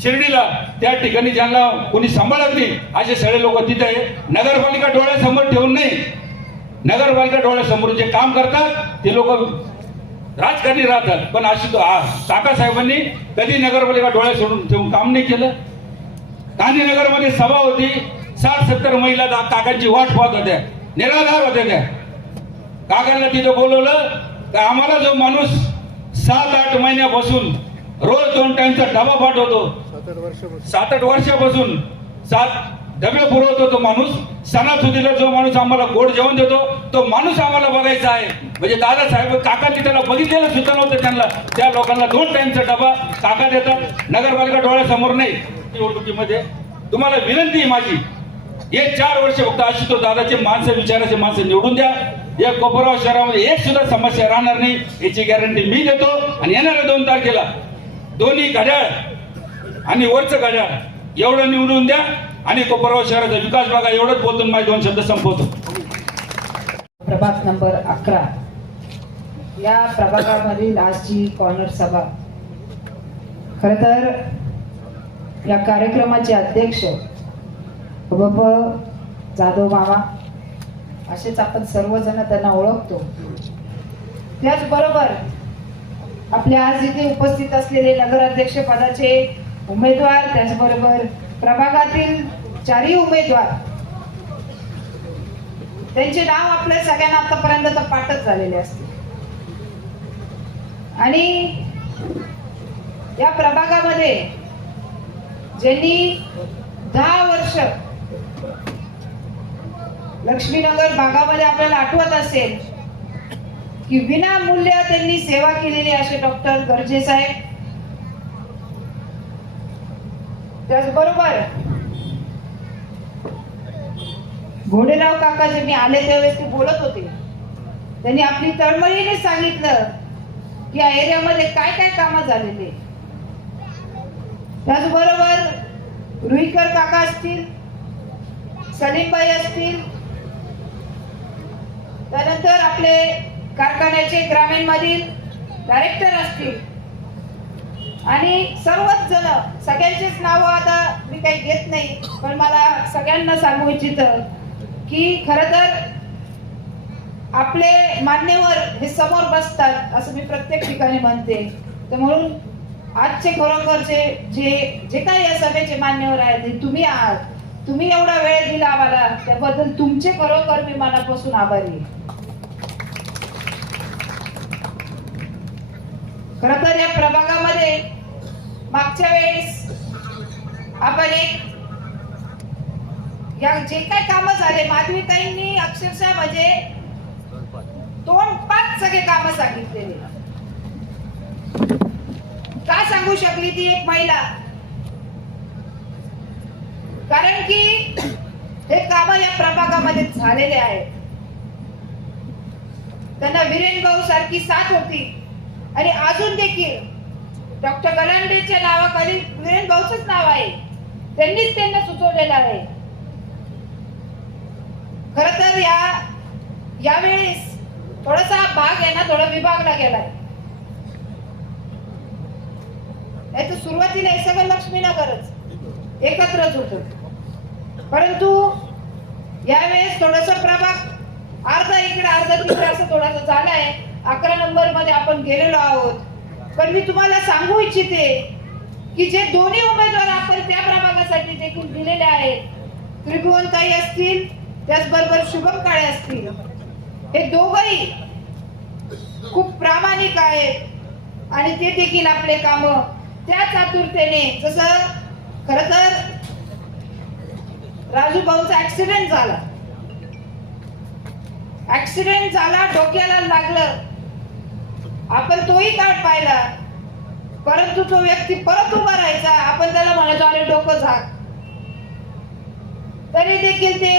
शिर्डीला, त्या ठिकाणी ज्यांना कोणी सांभाळत नाही असे सगळे लोक तिथे आहे. नगरपालिका डोळ्यासमोर ठेवून नाही, नगरपालिका डोळ्यासमोर जे काम करतात ते लोक राजकारणी राहतात, पण अशी काकासाहेबांनी कधी नगरपालिका डोळ्या सोडून ठेवून काम नाही केलं. गांधीनगरमध्ये सभा होती, 60-70 महिला काकांची वाट पाहत होत्या, निराधार होत्या. त्या काकांना तिथं बोलवलं तर आम्हाला जो माणूस 7-8 महिन्यापासून रोज 2 टाइमचा डबा पाठवतो, 7-8 वर्षापासून 7 डबे पुरवतो तो माणूस, सणासुदीला जो माणूस आम्हाला गोड जेवण देतो तो माणूस आम्हाला बघायचा आहे. म्हणजे दादासाहेब काकांनी त्याला बघितलेलं सुद्धा नव्हतं. त्यांना त्या लोकांना 2 टाइमचा डबा काका देतात, नगरपालिका डोळ्यासमोर नाही. निवडणुकीमध्ये तुम्हाला विनंती आहे माझी, हे 4 वर्ष फक्त आशुतोष दादाचे माणसं विचाराचे माणसं निवडून द्या. या कोपरगाव शहरामध्ये एक सुद्धा समस्या राहणार नाही याची गॅरंटी मी देतो. आणि येणाऱ्या 2 तारखेला दोन्ही घड्याळ आणि वरचं घड्याळ एवढं निवडून द्या आणि कोपरगाव शहराचा विकास बघा. एवढंच बोलतो, माझे 2 शब्द संपवतो. प्रभाग नंबर 11 या प्रभागामधील आजची कॉर्नर सभा, खर तर या कार्यक्रमाचे अध्यक्ष बप जाधव मामा असेच आपण सर्वजण त्यांना ओळखतो. त्याचबरोबर आपल्या आज इथे उपस्थित असलेले नगराध्यक्ष पदाचे उमेदवार, त्याचबरोबर प्रभागातील 4ही उमेदवार, त्यांचे नाव आपल्या सगळ्यांना आतापर्यंत तर पाठच झालेले असते. आणि या प्रभागामध्ये ज्यांनी 10 वर्ष लक्ष्मीनगर भागामध्ये आपल्याला आठवत असेल की विनामूल्य त्यांनी सेवा केलेली असे डॉक्टर गर्जे साहेब, त्याचबरोबर घोडेराव काका जे मी आले त्यावेळेस ते बोलत होते, त्यांनी आपली तळमळीने सांगितलं की या एरियामध्ये काय काय कामं झालेले. त्याचबरोबर रुईकर काका असतील, सलीमबाई असतील, त्यानंतर आपले कारखान्याचे ग्रामीण मधील डायरेक्टर असतील आणि सर्वच जण, सगळ्यांचेच नाव आता मी काही घेत नाही, पण मला सगळ्यांना सांगू इच्छित की खरं तर आपले मान्यवर हे समोर बसतात असं मी प्रत्येक ठिकाणी म्हणते. तर म्हणून आजचे खरोखरचे जे काही या सभेचे मान्यवर आहेत ते तुम्ही आहात. तुम्ही एवढा वेळ दिला आम्हाला त्याबद्दल तुमचे खरोखर मी मनापासून आभारी आहे. खरं तर या प्रभागामध्ये मागच्या वेळेस आपण या जे काय कामं झाले, माधवीताईंनी अक्षरशः म्हणजे 2-5 सगळे कामं सांगितलेले. का सांगू शकली ती एक महिला? कारण की हे कामं या प्रभागामध्ये झालेले आहेत. त्यांना वीरेन भाऊ सारखी साथ होती आणि अजून देखील डॉक्टर गलांडेच्या नावाखाली वीरेन भाऊचंच नाव आहे, त्यांनीच त्यांना सुचवलेलं आहे. खरं तर यावेळेस थोडासा भाग आहे ना, थोडा विभागला गेलाय. नाही तर सुरुवातीला हे सगळं लक्ष्मीनगरच एकत्रच होत, परंतु यावेळेस थोडस प्रभाग अर्धा इकडे अर्धा तिकडे असं थोडासा झालाय. 11 नंबर मध्ये आपण गेलेलो आहोत. पण मी तुम्हाला सांगू इच्छिते की जे दोन्ही उमेदवार आपण त्या प्रभागासाठी देखील दिलेले आहेत, त्रिभुवनताई असतील त्याचबरोबर शुभम काळे असतील, हे दोघंही खूप प्रामाणिक आहेत आणि ते देखील आपले काम त्याच आतुरतेने, जसं खरं तर राजू भाऊचा ऍक्सिडेंट झाला, डोक्याला लागलं, आपण तोही काळ पाहिला, परंतु तो व्यक्ती परत उभा राहायचा. आपण त्याला म्हणायचो अरे डोकं झाक, तरी देखील ते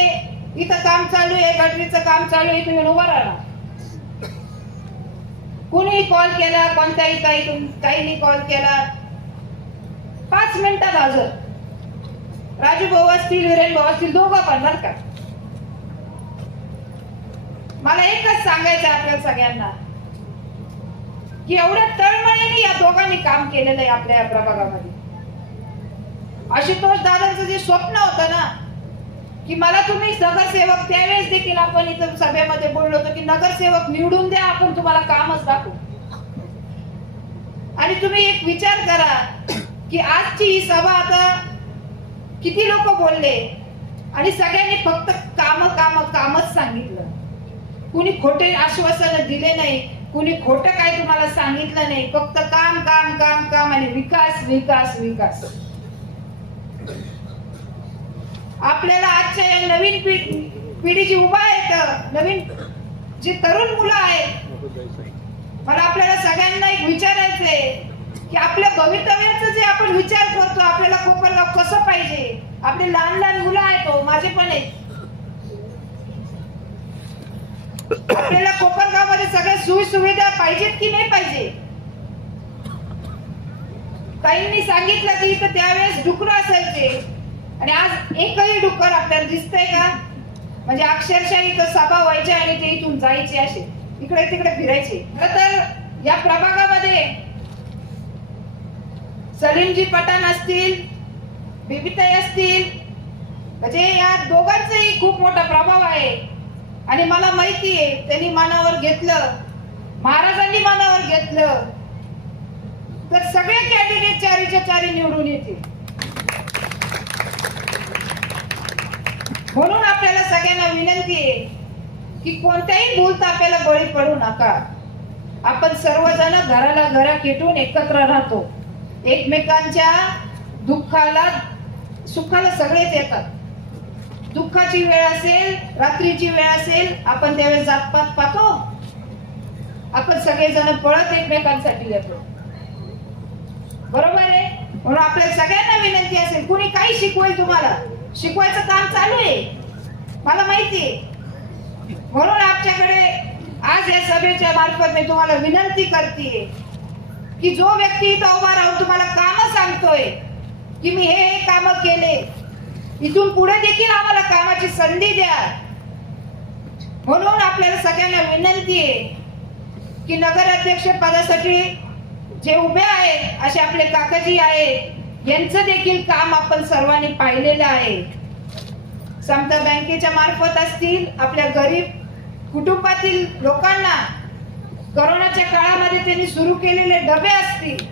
इथं काम चालू आहे, गटरीचं काम चालू आहे, तुम्ही उभा राहा. कुणी कॉल केला, कोणत्याही ताईंनी कॉल केला, 5 मिनिटात हजर. राजू भाऊ असतील, वीरेन भाऊ असतील, दोघं पण बरं का. मला एकच सांगायचं आपल्या सगळ्यांना की एवढ्या तळमळीने या दोघांनी काम केलेलं आहे आपल्या या प्रभागामध्ये. आशुतोष दादांचं जे स्वप्न होतं ना की मला तुम्ही नगरसेवक, त्यावेळेस देखील आपण इथं सभेमध्ये बोललो होतो की नगरसेवक निवडून द्या, आपण तुम्हाला कामच दाखवू. आणि तुम्ही एक विचार करा की आजची ही सभा आता किती लोक बोलले आणि सगळ्यांनी फक्त कामच सांगितलं. कुणी खोटे आश्वासन दिले नाही, कुणी खोटं काय तुम्हाला सांगितलं नाही. फक्त काम काम काम काम आणि विकास विकास विकास. आपल्याला आजच्या या नवीन पिढी जी उभा आहेत, नवीन जे तरुण मुलं आहेत, मला आपल्याला सगळ्यांना एक विचारायचंय की आपल्या भवितव्याचा जे आपण विचार करतो, आपल्याला कोपरगाव कसं पाहिजे. आपले लहान लहान मुलं आहेत, हो माझे पण आहेत. आपल्याला कोपरगाव मध्ये सगळ्या सोयी सुविधा पाहिजेत की नाही पाहिजे. ताईंनी सांगितलं की इथं त्यावेळेस डुकरं असायचे आणि आज एकही डुक्कर आपल्याला दिसतंय का. म्हणजे अक्षरशः इथं सभा व्हायच्या आणि ते इथून जायचे, असे इकडे तिकडे फिरायचे. तर या प्रभागामध्ये सलीमजी पठाण असतील, बिबिताई असतील, म्हणजे या दोघांचाही खूप मोठा प्रभाव आहे. आणि मला माहिती आहे त्यांनी मनावर घेतलं, महाराजांनी मनावर घेतलं तर सगळे कॅन्डिडेट चारीच्या चारी निवडून येतील. म्हणून आपल्याला सगळ्यांना विनंती आहे की कोणत्याही भूलथापाला बळी पडू नका. आपण सर्वजण घराला घरा खेटून एकत्र राहतो. एकमेकांच्या दुःखाला सुखाला सगळेच येतात. दुःखाची वेळ असेल, रात्रीची वेळ असेल, आपण त्यावेळेस जातपात पाहतो. आपण सगळेजण पळत एकमेकांसाठी येतो, बरोबर आहे. म्हणून आपल्याला सगळ्यांना विनंती असेल, कुणी काही शिकवेल तुम्हाला, शिकवायचं काम चालू आहे, मला माहिती आहे. म्हणून आमच्याकडे आज या सभेच्या मार्फत मी तुम्हाला विनंती करते की जो व्यक्ती इथं उभा राहून तुम्हाला काम सांगतोय की मी हे काम केले, इथून पुढे देखील आम्हाला कामाची संधी द्या. म्हणून आपल्याला सगळ्यांना विनंती आहे की नगर अध्यक्ष पदासाठी जे उभे आहेत असे आपले काकाजी आहेत, यांचं देखील काम आपण सर्वांनी पाहिलेलं आहे. समता बँकेच्या मार्फत असतील, आपल्या गरीब कुटुंबातील लोकांना कोरोनाच्या काळामध्ये त्यांनी सुरू केलेले डबे असतील,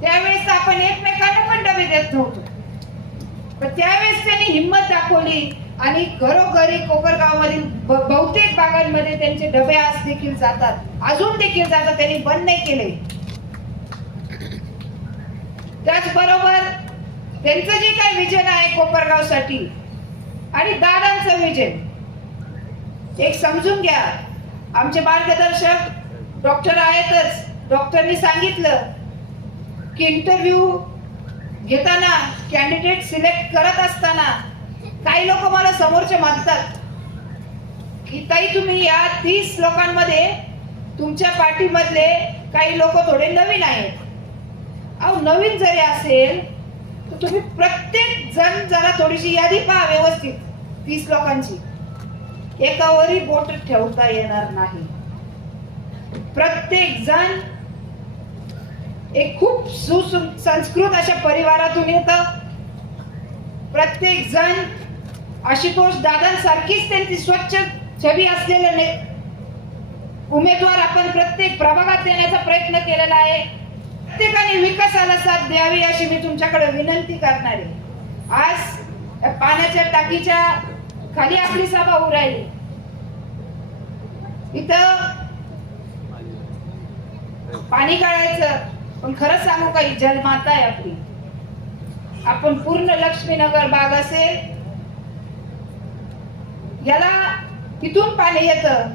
त्यावेळेस आपण एकमेकांना पण डबे देत नव्हतो, पण त्यावेळेस त्यांनी हिंमत दाखवली आणि घरोघरी कोपरगाव मधील बहुतेक भागांमध्ये त्यांचे डबे आज देखील जातात, अजून देखील जातात, त्यांनी बंद नाही केले. त्याचबरोबर त्यांचं जे काही विजन आहे कोपरगावसाठी आणि दादांचं विजन एक समजून घ्या. आमचे मार्गदर्शक डॉक्टर आहेतच. डॉक्टरनी सांगितलं की इंटरव्ह्यू घेताना, कॅन्डिडेट सिलेक्ट करत असताना काही लोक मला समोरचे म्हणतात की ताई तुम्ही या 30 लोकांमध्ये तुमच्या पार्टीमधले काही लोक थोडे नवीन आहेत. अहो नवीन जरी असेल तर तुम्ही प्रत्येक जण जरा थोडीशी यादी पहा व्यवस्थित. 30 लोकांची एकावरही बोट ठेवता येणार नाही. प्रत्येक जण एक खूप सुसंस्कृत अशा परिवारातून येतं. प्रत्येक जण आशुतोष दादांसारखीच त्यांची स्वच्छ छबी असलेले उमेदवार आपण प्रत्येक प्रभागात देण्याचा प्रयत्न केलेला आहे. प्रत्येकाने विकासाला साथ द्यावी अशी मी तुमच्याकडे विनंती करणार आहे. आज पाण्याच्या टाकीच्या खाली आपली सभा होऊ राहिली. इथं पाणी काढायचं, पण खरं सांगू का, ही जलमाता आहे आपली. आपण पूर्ण लक्ष्मीनगर भाग असेल, याला इथून पाणी येतं,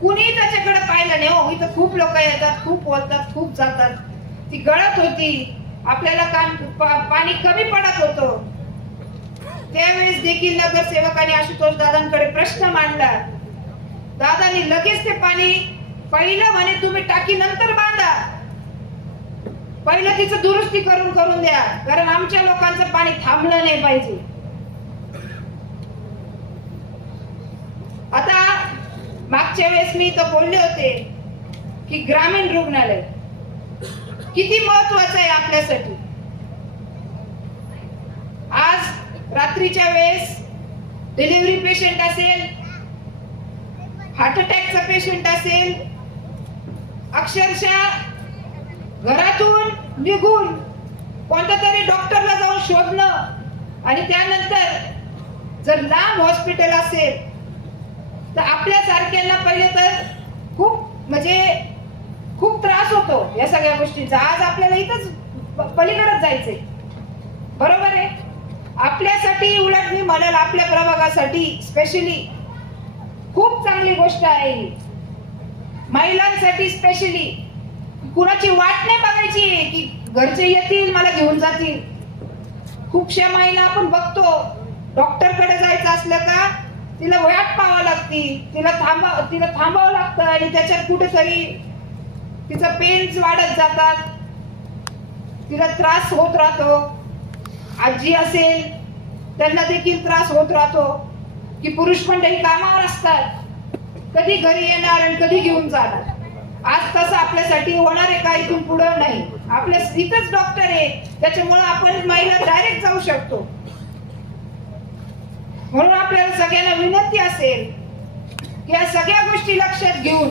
कुणी त्याच्याकडे पाहिलं नाही. हो इथं खूप लोक येतात, खूप बोलतात, खूप जातात. ती गळत होती, आपल्याला पाणी कमी पडत होतं. त्यावेळेस देखील नगरसेवकांनी आशुतोष दादांकडे प्रश्न मांडला. दादांनी लगेच ते पाणी पहिलं म्हणे तुम्ही टाकी नंतर बांधा, पहिलं तिचं दुरुस्ती करून द्या, कारण आमच्या लोकांचं पाणी थांबलं नाही पाहिजे. आता मागच्या वेळेस मी इथं बोलले होते की ग्रामीण रुग्णालय किती महत्वाचं आहे आपल्यासाठी. आज रात्रीच्या वेळेस डिलिव्हरी पेशंट असेल, हार्ट अटॅकचा पेशंट असेल, अक्षरशः घरातून निघून कोणत्या तरी डॉक्टरला जाऊन शोधणं आणि त्यानंतर जर लांब हॉस्पिटल असेल तर आपल्यासारख्यांना पहिले तर खूप त्रास होतो या सगळ्या गोष्टींचा. आज आपल्याला इथंच पलीकडेच जायचंय, बरोबर आहे. आपल्यासाठी उलट मी म्हणाल आपल्या प्रभागासाठी स्पेशली खूप चांगली गोष्ट आहे ही. महिलांसाठी स्पेशली कुणाची वाट नाही बघायची की घरचे येतील मला घेऊन जातील. खूपशा महिला आपण बघतो डॉक्टरकडे जायचं असलं का तिला वाट पाहावं लागती, तिला थांबावं लागतं आणि त्याच्यात कुठेतरी तिचा पेन्स वाढत जातात, तिला त्रास होत राहतो. आजी असेल त्यांना देखील त्रास होत राहतो की पुरुष मंडळी कामावर असतात, कधी घरी येणार आणि कधी घेऊन जाणार. आज तसं आपल्यासाठी होणार आहे का? इथून पुढं नाही. आपल्या इथंच डॉक्टर आहे, त्याच्यामुळे आपण महिला डायरेक्ट जाऊ शकतो. म्हणून आपल्याला सगळ्यांना विनंती असेल की या सगळ्या गोष्टी लक्षात घेऊन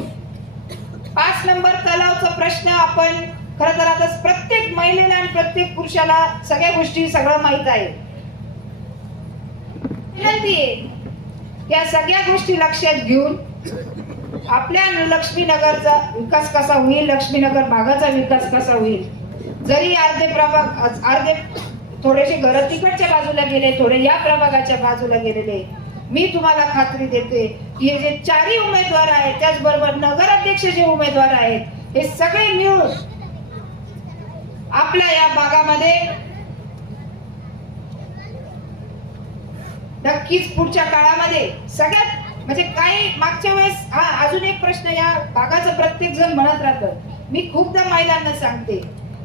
5 नंबर तलावचा प्रश्न आपण खरं तर आता प्रत्येक महिलेला आणि प्रत्येक पुरुषाला सगळ्या गोष्टी सगळं माहित आहे. विनंती आहे की या सगळ्या गोष्टी लक्षात घेऊन आपल्या लक्ष्मीनगरचा विकास कसा होईल, लक्ष्मीनगर भागाचा विकास कसा होईल. जरी अर्धे थोडेसे घर तिकडच्या बाजूला गेले, थोडे या प्रभागाच्या बाजूला गेलेले, मी तुम्हाला खात्री देते की हे जे 4ही उमेदवार आहेत त्याचबरोबर नगराध्यक्ष जे उमेदवार आहेत हे सगळे मिळून आपल्या या भागामध्ये नक्कीच पुढच्या काळामध्ये सगळ्यात म्हणजे काही मागच्या वेळेस अजून एक प्रश्न या भागाचा प्रत्येक जण म्हणत राहतं. मी खूपदा महिलांना सांगते,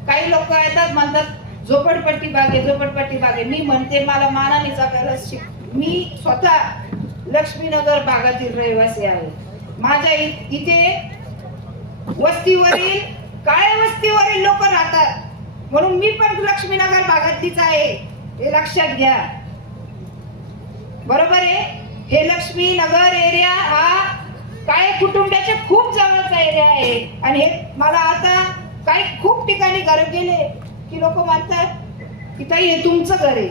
काही लोक येतात म्हणतात झोपडपट्टी बाग आहे. मी म्हणते मला मानाने जगायला शिक. मी स्वतः लक्ष्मीनगर भागातील रहिवासी आहे. माझ्या इथे वस्तीवरील काळ्या वस्तीवरील लोक राहतात, म्हणून मी पण लक्ष्मीनगर भागातलीच आहे, हे लक्षात घ्या. बरोबर आहे. हे लक्ष्मीनगर एरिया हा काळे कुटुंबाच्या खूप जवळचा एरिया आहे आणि हे मला आता काही खूप ठिकाणी घर गेले की लोक म्हणतात की ताई हे तुमचं घर आहे.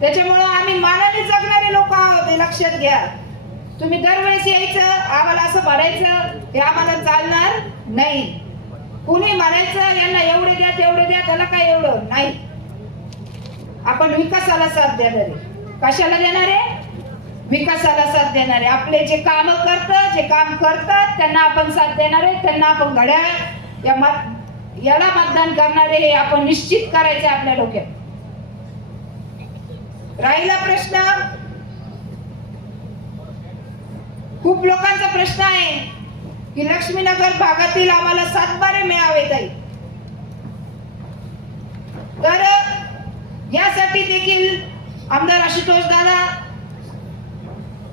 त्याच्यामुळं आम्ही मानाने जगणारे लोक आहोत हे लक्षात घ्या. तुम्ही दरवेळेस यायचं आम्हाला असं भरायचं हे आम्हाला चालणार नाही. कुणी म्हणायचं यांना एवढे द्या तेवढे द्या, त्याला काय एवढं नाही. आपण विकासाला साथ देणार आहे. कशाला देणार आहे? विकासाला साथ देणार आहे. आपले जे काम करतात त्यांना आपण साथ देणार आहे. त्यांना आपण घड्याळ याला मतदान करणारे हे आपण निश्चित करायचे आपल्या डोक्यात. राहिला प्रश्न, खूप लोकांचा प्रश्न आहे की लक्ष्मीनगर भागातील आम्हाला 7 बारे मिळावे ताई. तर यासाठी देखील आमदार आशुतोष दादा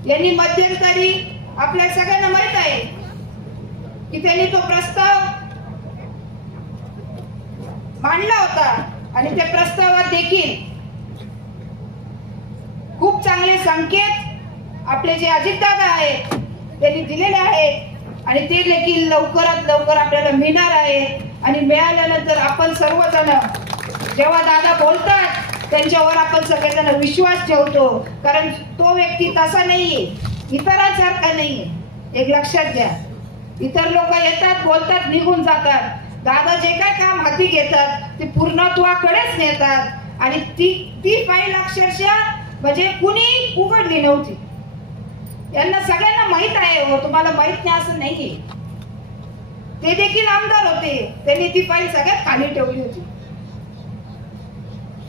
यांनी मध्यंतरी आपल्या सगळ्यांना माहित आहे की त्यांनी तो प्रस्ताव मांडला होता आणि त्या प्रस्तावात देखील खूप चांगले संकेत आपले जे अजितदादा आहेत त्यांनी दिलेले आहेत आणि ते देखील लवकरात लवकर आपल्याला मिळणार आहे. आणि मिळाल्यानंतर आपण सर्वजण जेव्हा दादा बोलतात त्यांच्यावर आपण सगळेजण विश्वास ठेवतो, कारण तो व्यक्ती तसा नाहीये, इतरांसारखा नाहीये. एक लक्षात घ्या, इतर लोक येतात बोलतात निघून जातात. दादा जे काय काम हाती घेतात ते पूर्णत्वाकडेच नेतात आणि ती फाईल अक्षरशः म्हणजे कुणी उघडली नव्हती. यांना सगळ्यांना माहित आहे. हो, तुम्हाला माहित नाही असं नाहीये. ते देखील आमदार होते, त्यांनी ती फाईल सगळ्यात खाली ठेवली होती.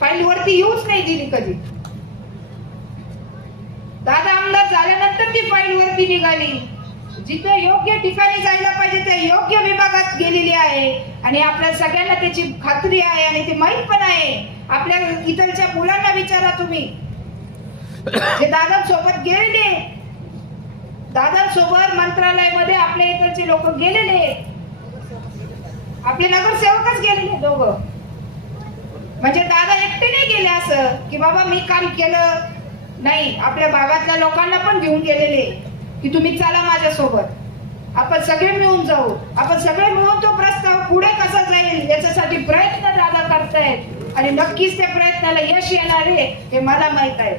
फाईल वरती येऊच नाही दिली कधी. दादा आमदार झाल्यानंतर ती फाईल वरती निघाली. जिथे योग्य ठिकाणी जायला पाहिजे त्या योग्य विभागात गेलेली आहे आणि आपल्या सगळ्यांना त्याची खात्री आहे आणि ते माहित पण आहे. आपल्या इथलच्या मुलांना विचारा तुम्ही, जे दादांसोबत गेलेले दादांसोबत मंत्रालयामध्ये आपल्या इकडचे लोक गेलेले आहेत. आपले नगरसेवकच गेलेले दोघं. म्हणजे दादा एकटे नाही गेले असं की बाबा मी काम केलं नाही, आपल्या भागातल्या लोकांना पण घेऊन गेलेले की तुम्ही चला माझ्यासोबत, आपण सगळे मिळून जाऊ, आपण सगळे मिळून तो प्रस्ताव पुढे कसा जाईल याच्यासाठी प्रयत्न दादा करतायत आणि नक्कीच त्या प्रयत्नाला यश येणार आहे हे मला माहित आहे.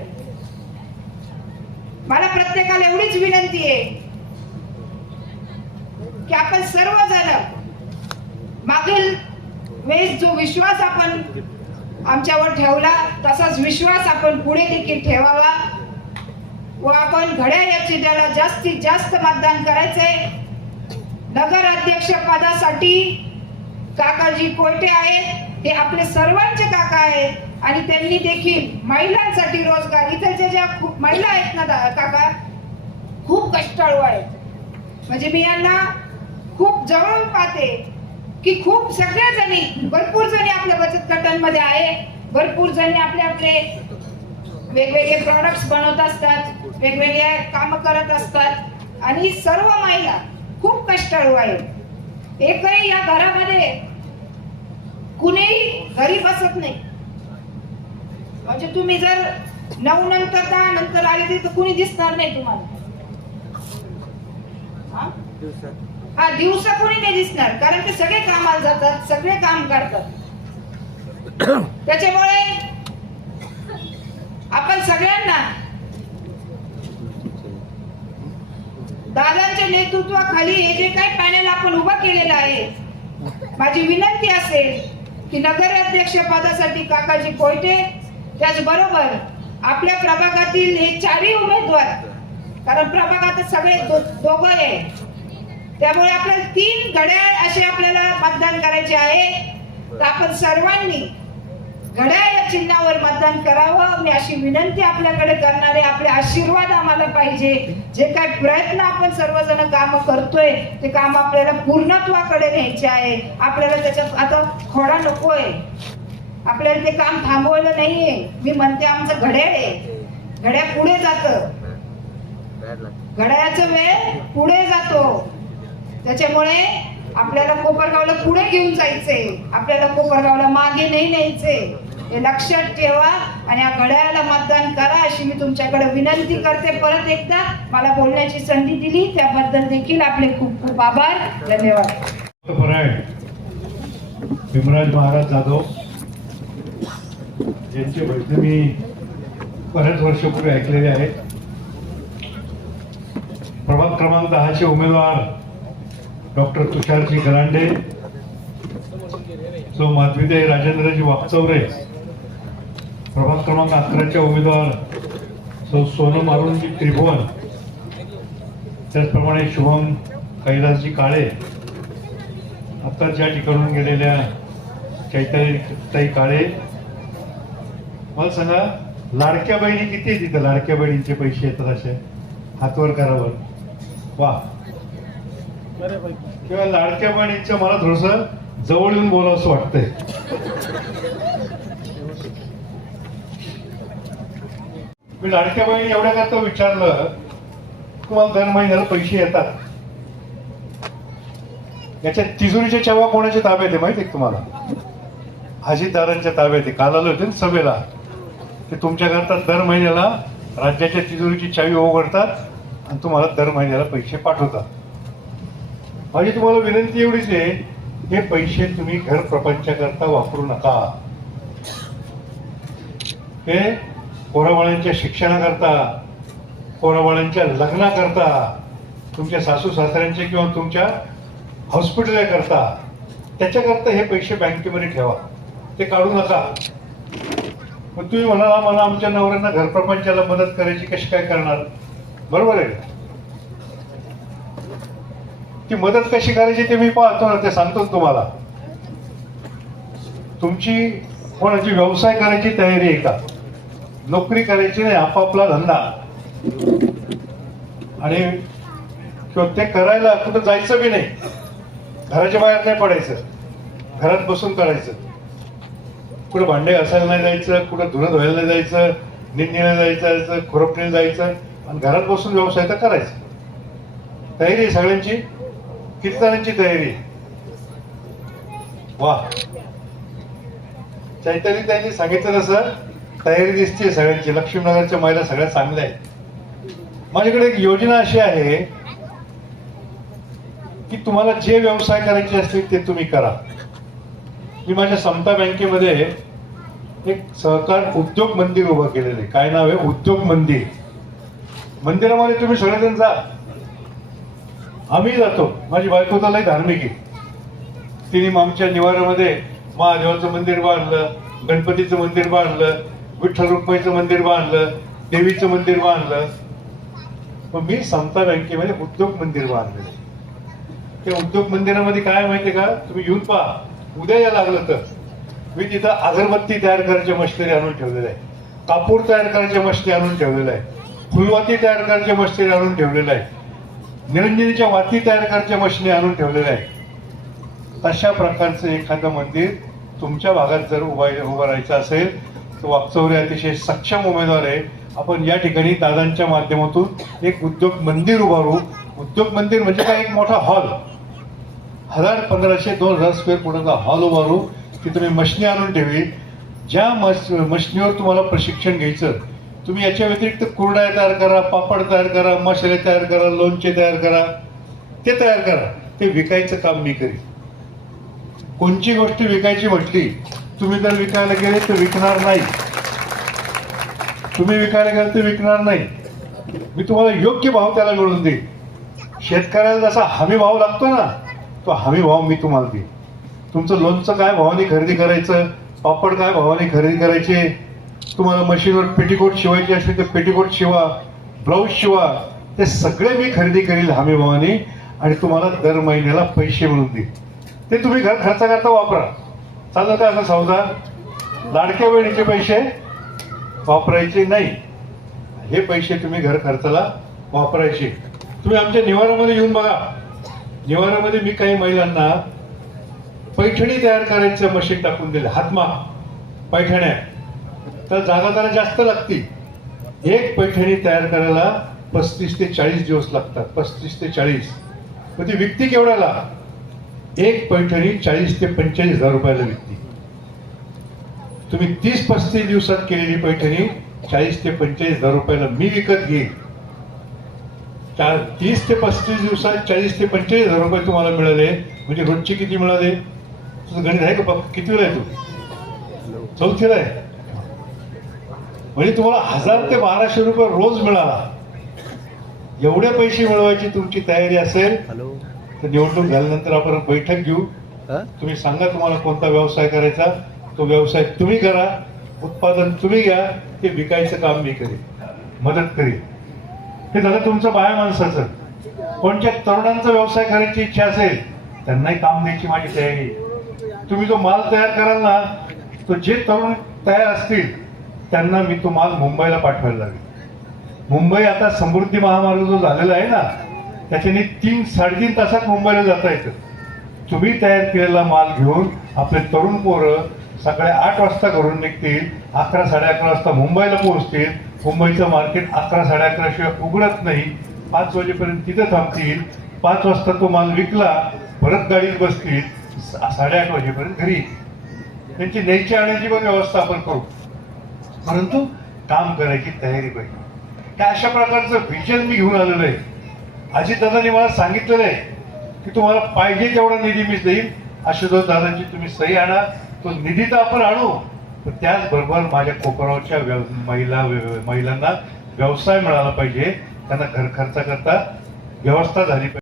मला प्रत्येकाला एवढीच विनंती आहे की आपण सर्वजण मागील वेळेस जो विश्वास आपण आमच्यावर ठेवला तसाच विश्वास आपण पुढे देखील ठेवावा व आपण घड्याळ या चिन्हाला जास्तीत जास्त मतदान करायचंय. नगर अध्यक्ष पदासाठी काकाजी कोयटे आहेत, ते आपले सर्वांचे काका आहेत आणि त्यांनी देखील महिलांसाठी रोजगार, इथे ज्या महिला आहेत ना काका खूप कष्टाळू आहेत. म्हणजे मी यांना खूप जवळून पाहते की खूप सगळ्या जणी, भरपूर जणी आपल्या बचत गटांमध्ये आहे, भरपूर जणी आपले आपले वेगवेगळे प्रॉडक्ट्स बनवत असतात, वेगवेगळ्या काम करत असतात आणि सर्व महिला खूप कष्टाळू आहेत. एकही या घरामध्ये कुणीही घरी बसत नाही. म्हणजे तुम्ही जर 9 नंतर 10 नंतर आले तर कुणी दिसणार नाही तुम्हाला. हा दिवसा कोणी नाही दिसणार, कारण ते सगळे कामाला जातात, सगळे काम करतात. त्याच्यामुळे आपण सगळ्यांना दादांच्या नेतृत्वाखाली हे जे काही पॅनल आपण उभा केलेला आहे, माझी विनंती असेल की नगर अध्यक्ष पदासाठी काकाजी कोयटे, त्याचबरोबर आपल्या प्रभागातील हे 4ही उमेदवार, कारण प्रभागात सगळे दोघं आहे, त्यामुळे आपल्याला 3 घड्याळ असे आपल्याला मतदान करायचे आहे. तर आपण सर्वांनी घड्याळ या चिन्हावर मतदान करावं, मी अशी विनंती आपल्याकडे करणार आहे. आपले आशीर्वाद आम्हाला पाहिजे. जे काही प्रयत्न आपण सर्वजण काम करतोय ते काम आपल्याला पूर्णत्वाकडे न्यायचे आहे. आपल्याला त्याच्यात आता खोडा नकोय, आपल्याला ते काम थांबवलं नाहीये. मी म्हणते आमचं घड्याळ आहे, घड्याळ पुढे जातं, घड्याळाचा वेळ पुढे जातो. त्याच्यामुळे आपल्याला कोपरगावला पुढे घेऊन जायचंय, आपल्याला कोपरगावला मागे नाही न्यायचंय, हे लक्षात ठेवा आणि या घड्याळाला मतदान करा अशी मी तुमच्याकडे विनंती करते. परत एकदा मला बोलण्याची संधी दिली त्याबद्दल देखील आपले खूप खूप आभार. धन्यवाद. भीमराज महाराज जाधव यांचे भजन मी बऱ्याच वर्षापूर्वी ऐकलेले आहेत. प्रभाग क्रमांक 10चे उमेदवार डॉक्टर तुषारजी गलांडे, सो माधवीताई राजेंद्रजी वाकचौरे, प्रभाग क्रमांक 11च्या उमेदवार सौ सोनम अरुणजी त्रिभुवन, त्याचप्रमाणे शुभम कैलासजी काळे, आता ज्या ठिकाणून गेलेल्या चैताली काळे. मला सांगा लाडक्या बहिणी किती आहेत तिथं? लाडक्या बहिणींचे पैसे येतात असे हातवर करावर वा. किंवा लाडक्या बहिणींचं मला थोडस जवळ येऊन बोलावं असं वाटतंय. मी लाडक्या बहिणी एवढ्या करता विचारलं, तुम्हाला दर महिन्याला पैसे येतात, याच्या तिजोरीच्या चाव्या कोणाच्या ताब्यात आहे माहिती आहे तुम्हाला? अजितदारांच्या ताब्यात आहे. काल आले होते ना सभेला, ते तुमच्याकरता दर महिन्याला राज्याच्या तिजोरीची चावी उघडतात आणि तुम्हाला दर महिन्याला पैसे पाठवतात. माझी तुम्हाला विनंती एवढीच आहे, हे पैसे तुम्ही घर प्रपंचाकरता वापरू नका. हे पोराबाळांच्या शिक्षणाकरता, पोराबाळांच्या लग्नाकरता, तुमच्या सासू सासऱ्यांचे किंवा तुमच्या हॉस्पिटल करता, त्याच्याकरता हे पैसे बँकेमध्ये ठेवा, ते काढू नका. मग तुम्ही म्हणाला मला आमच्या नवऱ्यांना घर प्रपंचाला मदत करायची, कशी काय करणार? बरोबर आहे. ती मदत कशी करायची ते मी पाहतो ना, ते सांगतो तुम्हाला. तुमची कोणाची व्यवसाय करायची तयारी आहे का? नोकरी करायची नाही, आपापला धंदा, आणि किंवा ते करायला कुठं जायचं बी नाही, घराच्या बाहेर नाही पडायचं, घरात बसून करायचं. कुठं भांडे घासायला नाही जायचं, कुठं धुणं धुवायला नाही जायचं, निंदणीला जायचं, खुरपणीला जायचं, आणि घरात बसून व्यवसाय तर करायचं. तयारी आहे सगळ्यांची? किती जणांची तयारी? वा, चैतन्य त्यांनी सांगितलं तसं तयारी दिसते सगळ्यांची. लक्ष्मीनगरच्या महिला सगळ्या चांगल्या आहेत. माझ्याकडे एक योजना अशी आहे की तुम्हाला जे व्यवसाय करायचे असतील ते तुम्ही करा. मी माझ्या समता बँकेमध्ये एक सहकार उद्योग मंदिर उभं केलेलं आहे. काय नाव आहे? उद्योग मंदिर. मंदिरामध्ये तुम्ही सगळेजण जा. आम्ही जातो. माझी बायको तर लय धार्मिक आहे. तिने आमच्या निवारामध्ये महादेवाचं मंदिर बांधलं, गणपतीचं मंदिर बांधलं, विठ्ठल रुक्माईचं मंदिर बांधलं, देवीचं मंदिर बांधलं. मग मी समता बँकेमध्ये उद्योग मंदिर बांधलेलं. त्या उद्योग मंदिरामध्ये काय माहितीये का? तुम्ही येऊन पहा. उद्या या लागलं तर मी तिथं अगरबत्ती तयार करायच्या मशिनरी आणून ठेवलेल्या आहे, कापूर तयार करायच्या मशिनरी आणून ठेवलेल्या आहे, फुलवाती तयार करायच्या मशिनरी आणून ठेवलेल्या आहे, निरंजनीच्या वाती तयार करायच्या मशिनरी आणून ठेवलेल्या आहे. तशा प्रकारचं एखादं मंदिर तुमच्या भागात जर उभं राहायचं असेल तर वाकचौरे अतिशय सक्षम उमेदवार आहे. आपण या ठिकाणी दादांच्या माध्यमातून एक उद्योग मंदिर उभारू. उद्योग मंदिर म्हणजे काय? एक मोठा हॉल, 1000, 1500, 2000 स्क्वेअर फुटाचा हॉल उभारू. तिथे मी मशिनी आणून ठेवी. ज्या मशिनीवर तुम्हाला प्रशिक्षण घ्यायचं, तुम्ही याच्या व्यतिरिक्त कुरड्या तयार करा, पापड तयार करा, मसाले तयार करा, लोणचे तयार करा, ते तयार करा. ते विकायचं काम मी करीन. कोणची गोष्ट विकायची म्हटली, तुम्ही जर विकायला गेले तर विकणार नाही. तुम्ही विकायला गेले तर विकणार नाही. मी तुम्हाला योग्य भाव त्याला मिळवून देईन. शेतकऱ्याला जसा हमी भाव लागतो ना, तो हमी भाव मी तुम्हाला देईन. तुमचं लोणचं काय भावाने खरेदी करायचं, पापड काय भावाने खरेदी करायचे, तुम्हाला मशीनवर पेटीकोट शिवायची असली तर पेटीकोट शिवा, ब्लाऊज शिवा, ते सगळे मी खरेदी करील हमी भावाने आणि तुम्हाला दर महिन्याला पैसे मिळवून देईन. ते तुम्ही घर खर्च करता वापरा. चालेल का असा सौदा? लाडक्या वेळेचे पैसे वापरायचे नाही. हे पैसे तुम्ही घर खर्चाला वापरायचे. तुम्ही आमच्या निवारामध्ये येऊन बघा. निवारामध्ये मी काही महिलांना पैठणी तयार करायचं मशीन टाकून दिलं, हातमाग पैठण्या. तर जागा जरा जास्त लागती. एक पैठणी तयार करायला 35 ते 40 दिवस लागतात. 35 ते 40. मग ती विकती केवढ्याला? एक पैठणी 40 ते 45 हजार रुपयाला विकती. तुम्ही 30-35 दिवसात केलेली पैठणी 40 ते 45 हजार रुपयाला मी विकत घेईन. 30 ते 35 दिवसात 40 ते 45 हजार रुपये तुम्हाला मिळाले म्हणजे रोजचे किती मिळाले? तुझं गणित आहे का? कितीला आहे तू? 4थीला आहे. म्हणजे तुम्हाला 1000 ते 1200 रुपये रोज मिळाला. एवढे पैसे मिळवायची तुमची तयारी असेल तर निवडणूक झाल्यानंतर आपण बैठक घेऊ. तुम्ही सांगा तुम्हाला कोणता व्यवसाय करायचा. तो व्यवसाय तुम्ही करा, उत्पादन तुम्ही घ्या, ते विकायचं काम मी करेन, मदत करेन. हे झालं तुमचं बाया माणसाचं. कोणत्या तरुणांचा व्यवसाय करायची इच्छा असेल त्यांनाही काम द्यायची माझी तयारी. तुम्ही जो माल तयार कराल ना, तो जे तरुण तयार असतील त्यांना मी तो माल मुंबईला पाठवायला लागेल. मुंबई आता समृद्धी महामार्ग जो झालेला आहे ना, त्याच्याने 3-3.5 तासात मुंबईला जाता येतं. तुम्ही तयार केलेला माल घेऊन आपले तरुण पोरं सकाळी 8 वाजता घरून निघतील, 11-11:30 वाजता मुंबईला पोहोचतील. मुंबईचं मार्केट 11-11:30 शिवाय उघडत नाही. 5 वाजेपर्यंत तिथं थांबतील. 5 वाजता तो माल विकला, परत गाडीत बसतील, 8:30 वाजेपर्यंत घरी. त्यांची न्यायची आणण्याची पण व्यवस्था आपण करू, परंतु काम करायची तयारी पाहिजे. त्या अशा प्रकारचं विजन मी घेऊन आलेलो आहे. अजितदादांनी मला सांगितलेलं आहे की तुम्हाला पाहिजे तेवढा निधी मी देईन. आशुतोष दादांची तुम्ही सही आणा. तो निधी तर आपण आणू, पण त्याचबरोबर माझ्या कोपरावच्या महिलांना व्यवसाय मिळाला पाहिजे. त्यांना घर खर्च करता व्यवस्था झाली पाहिजे.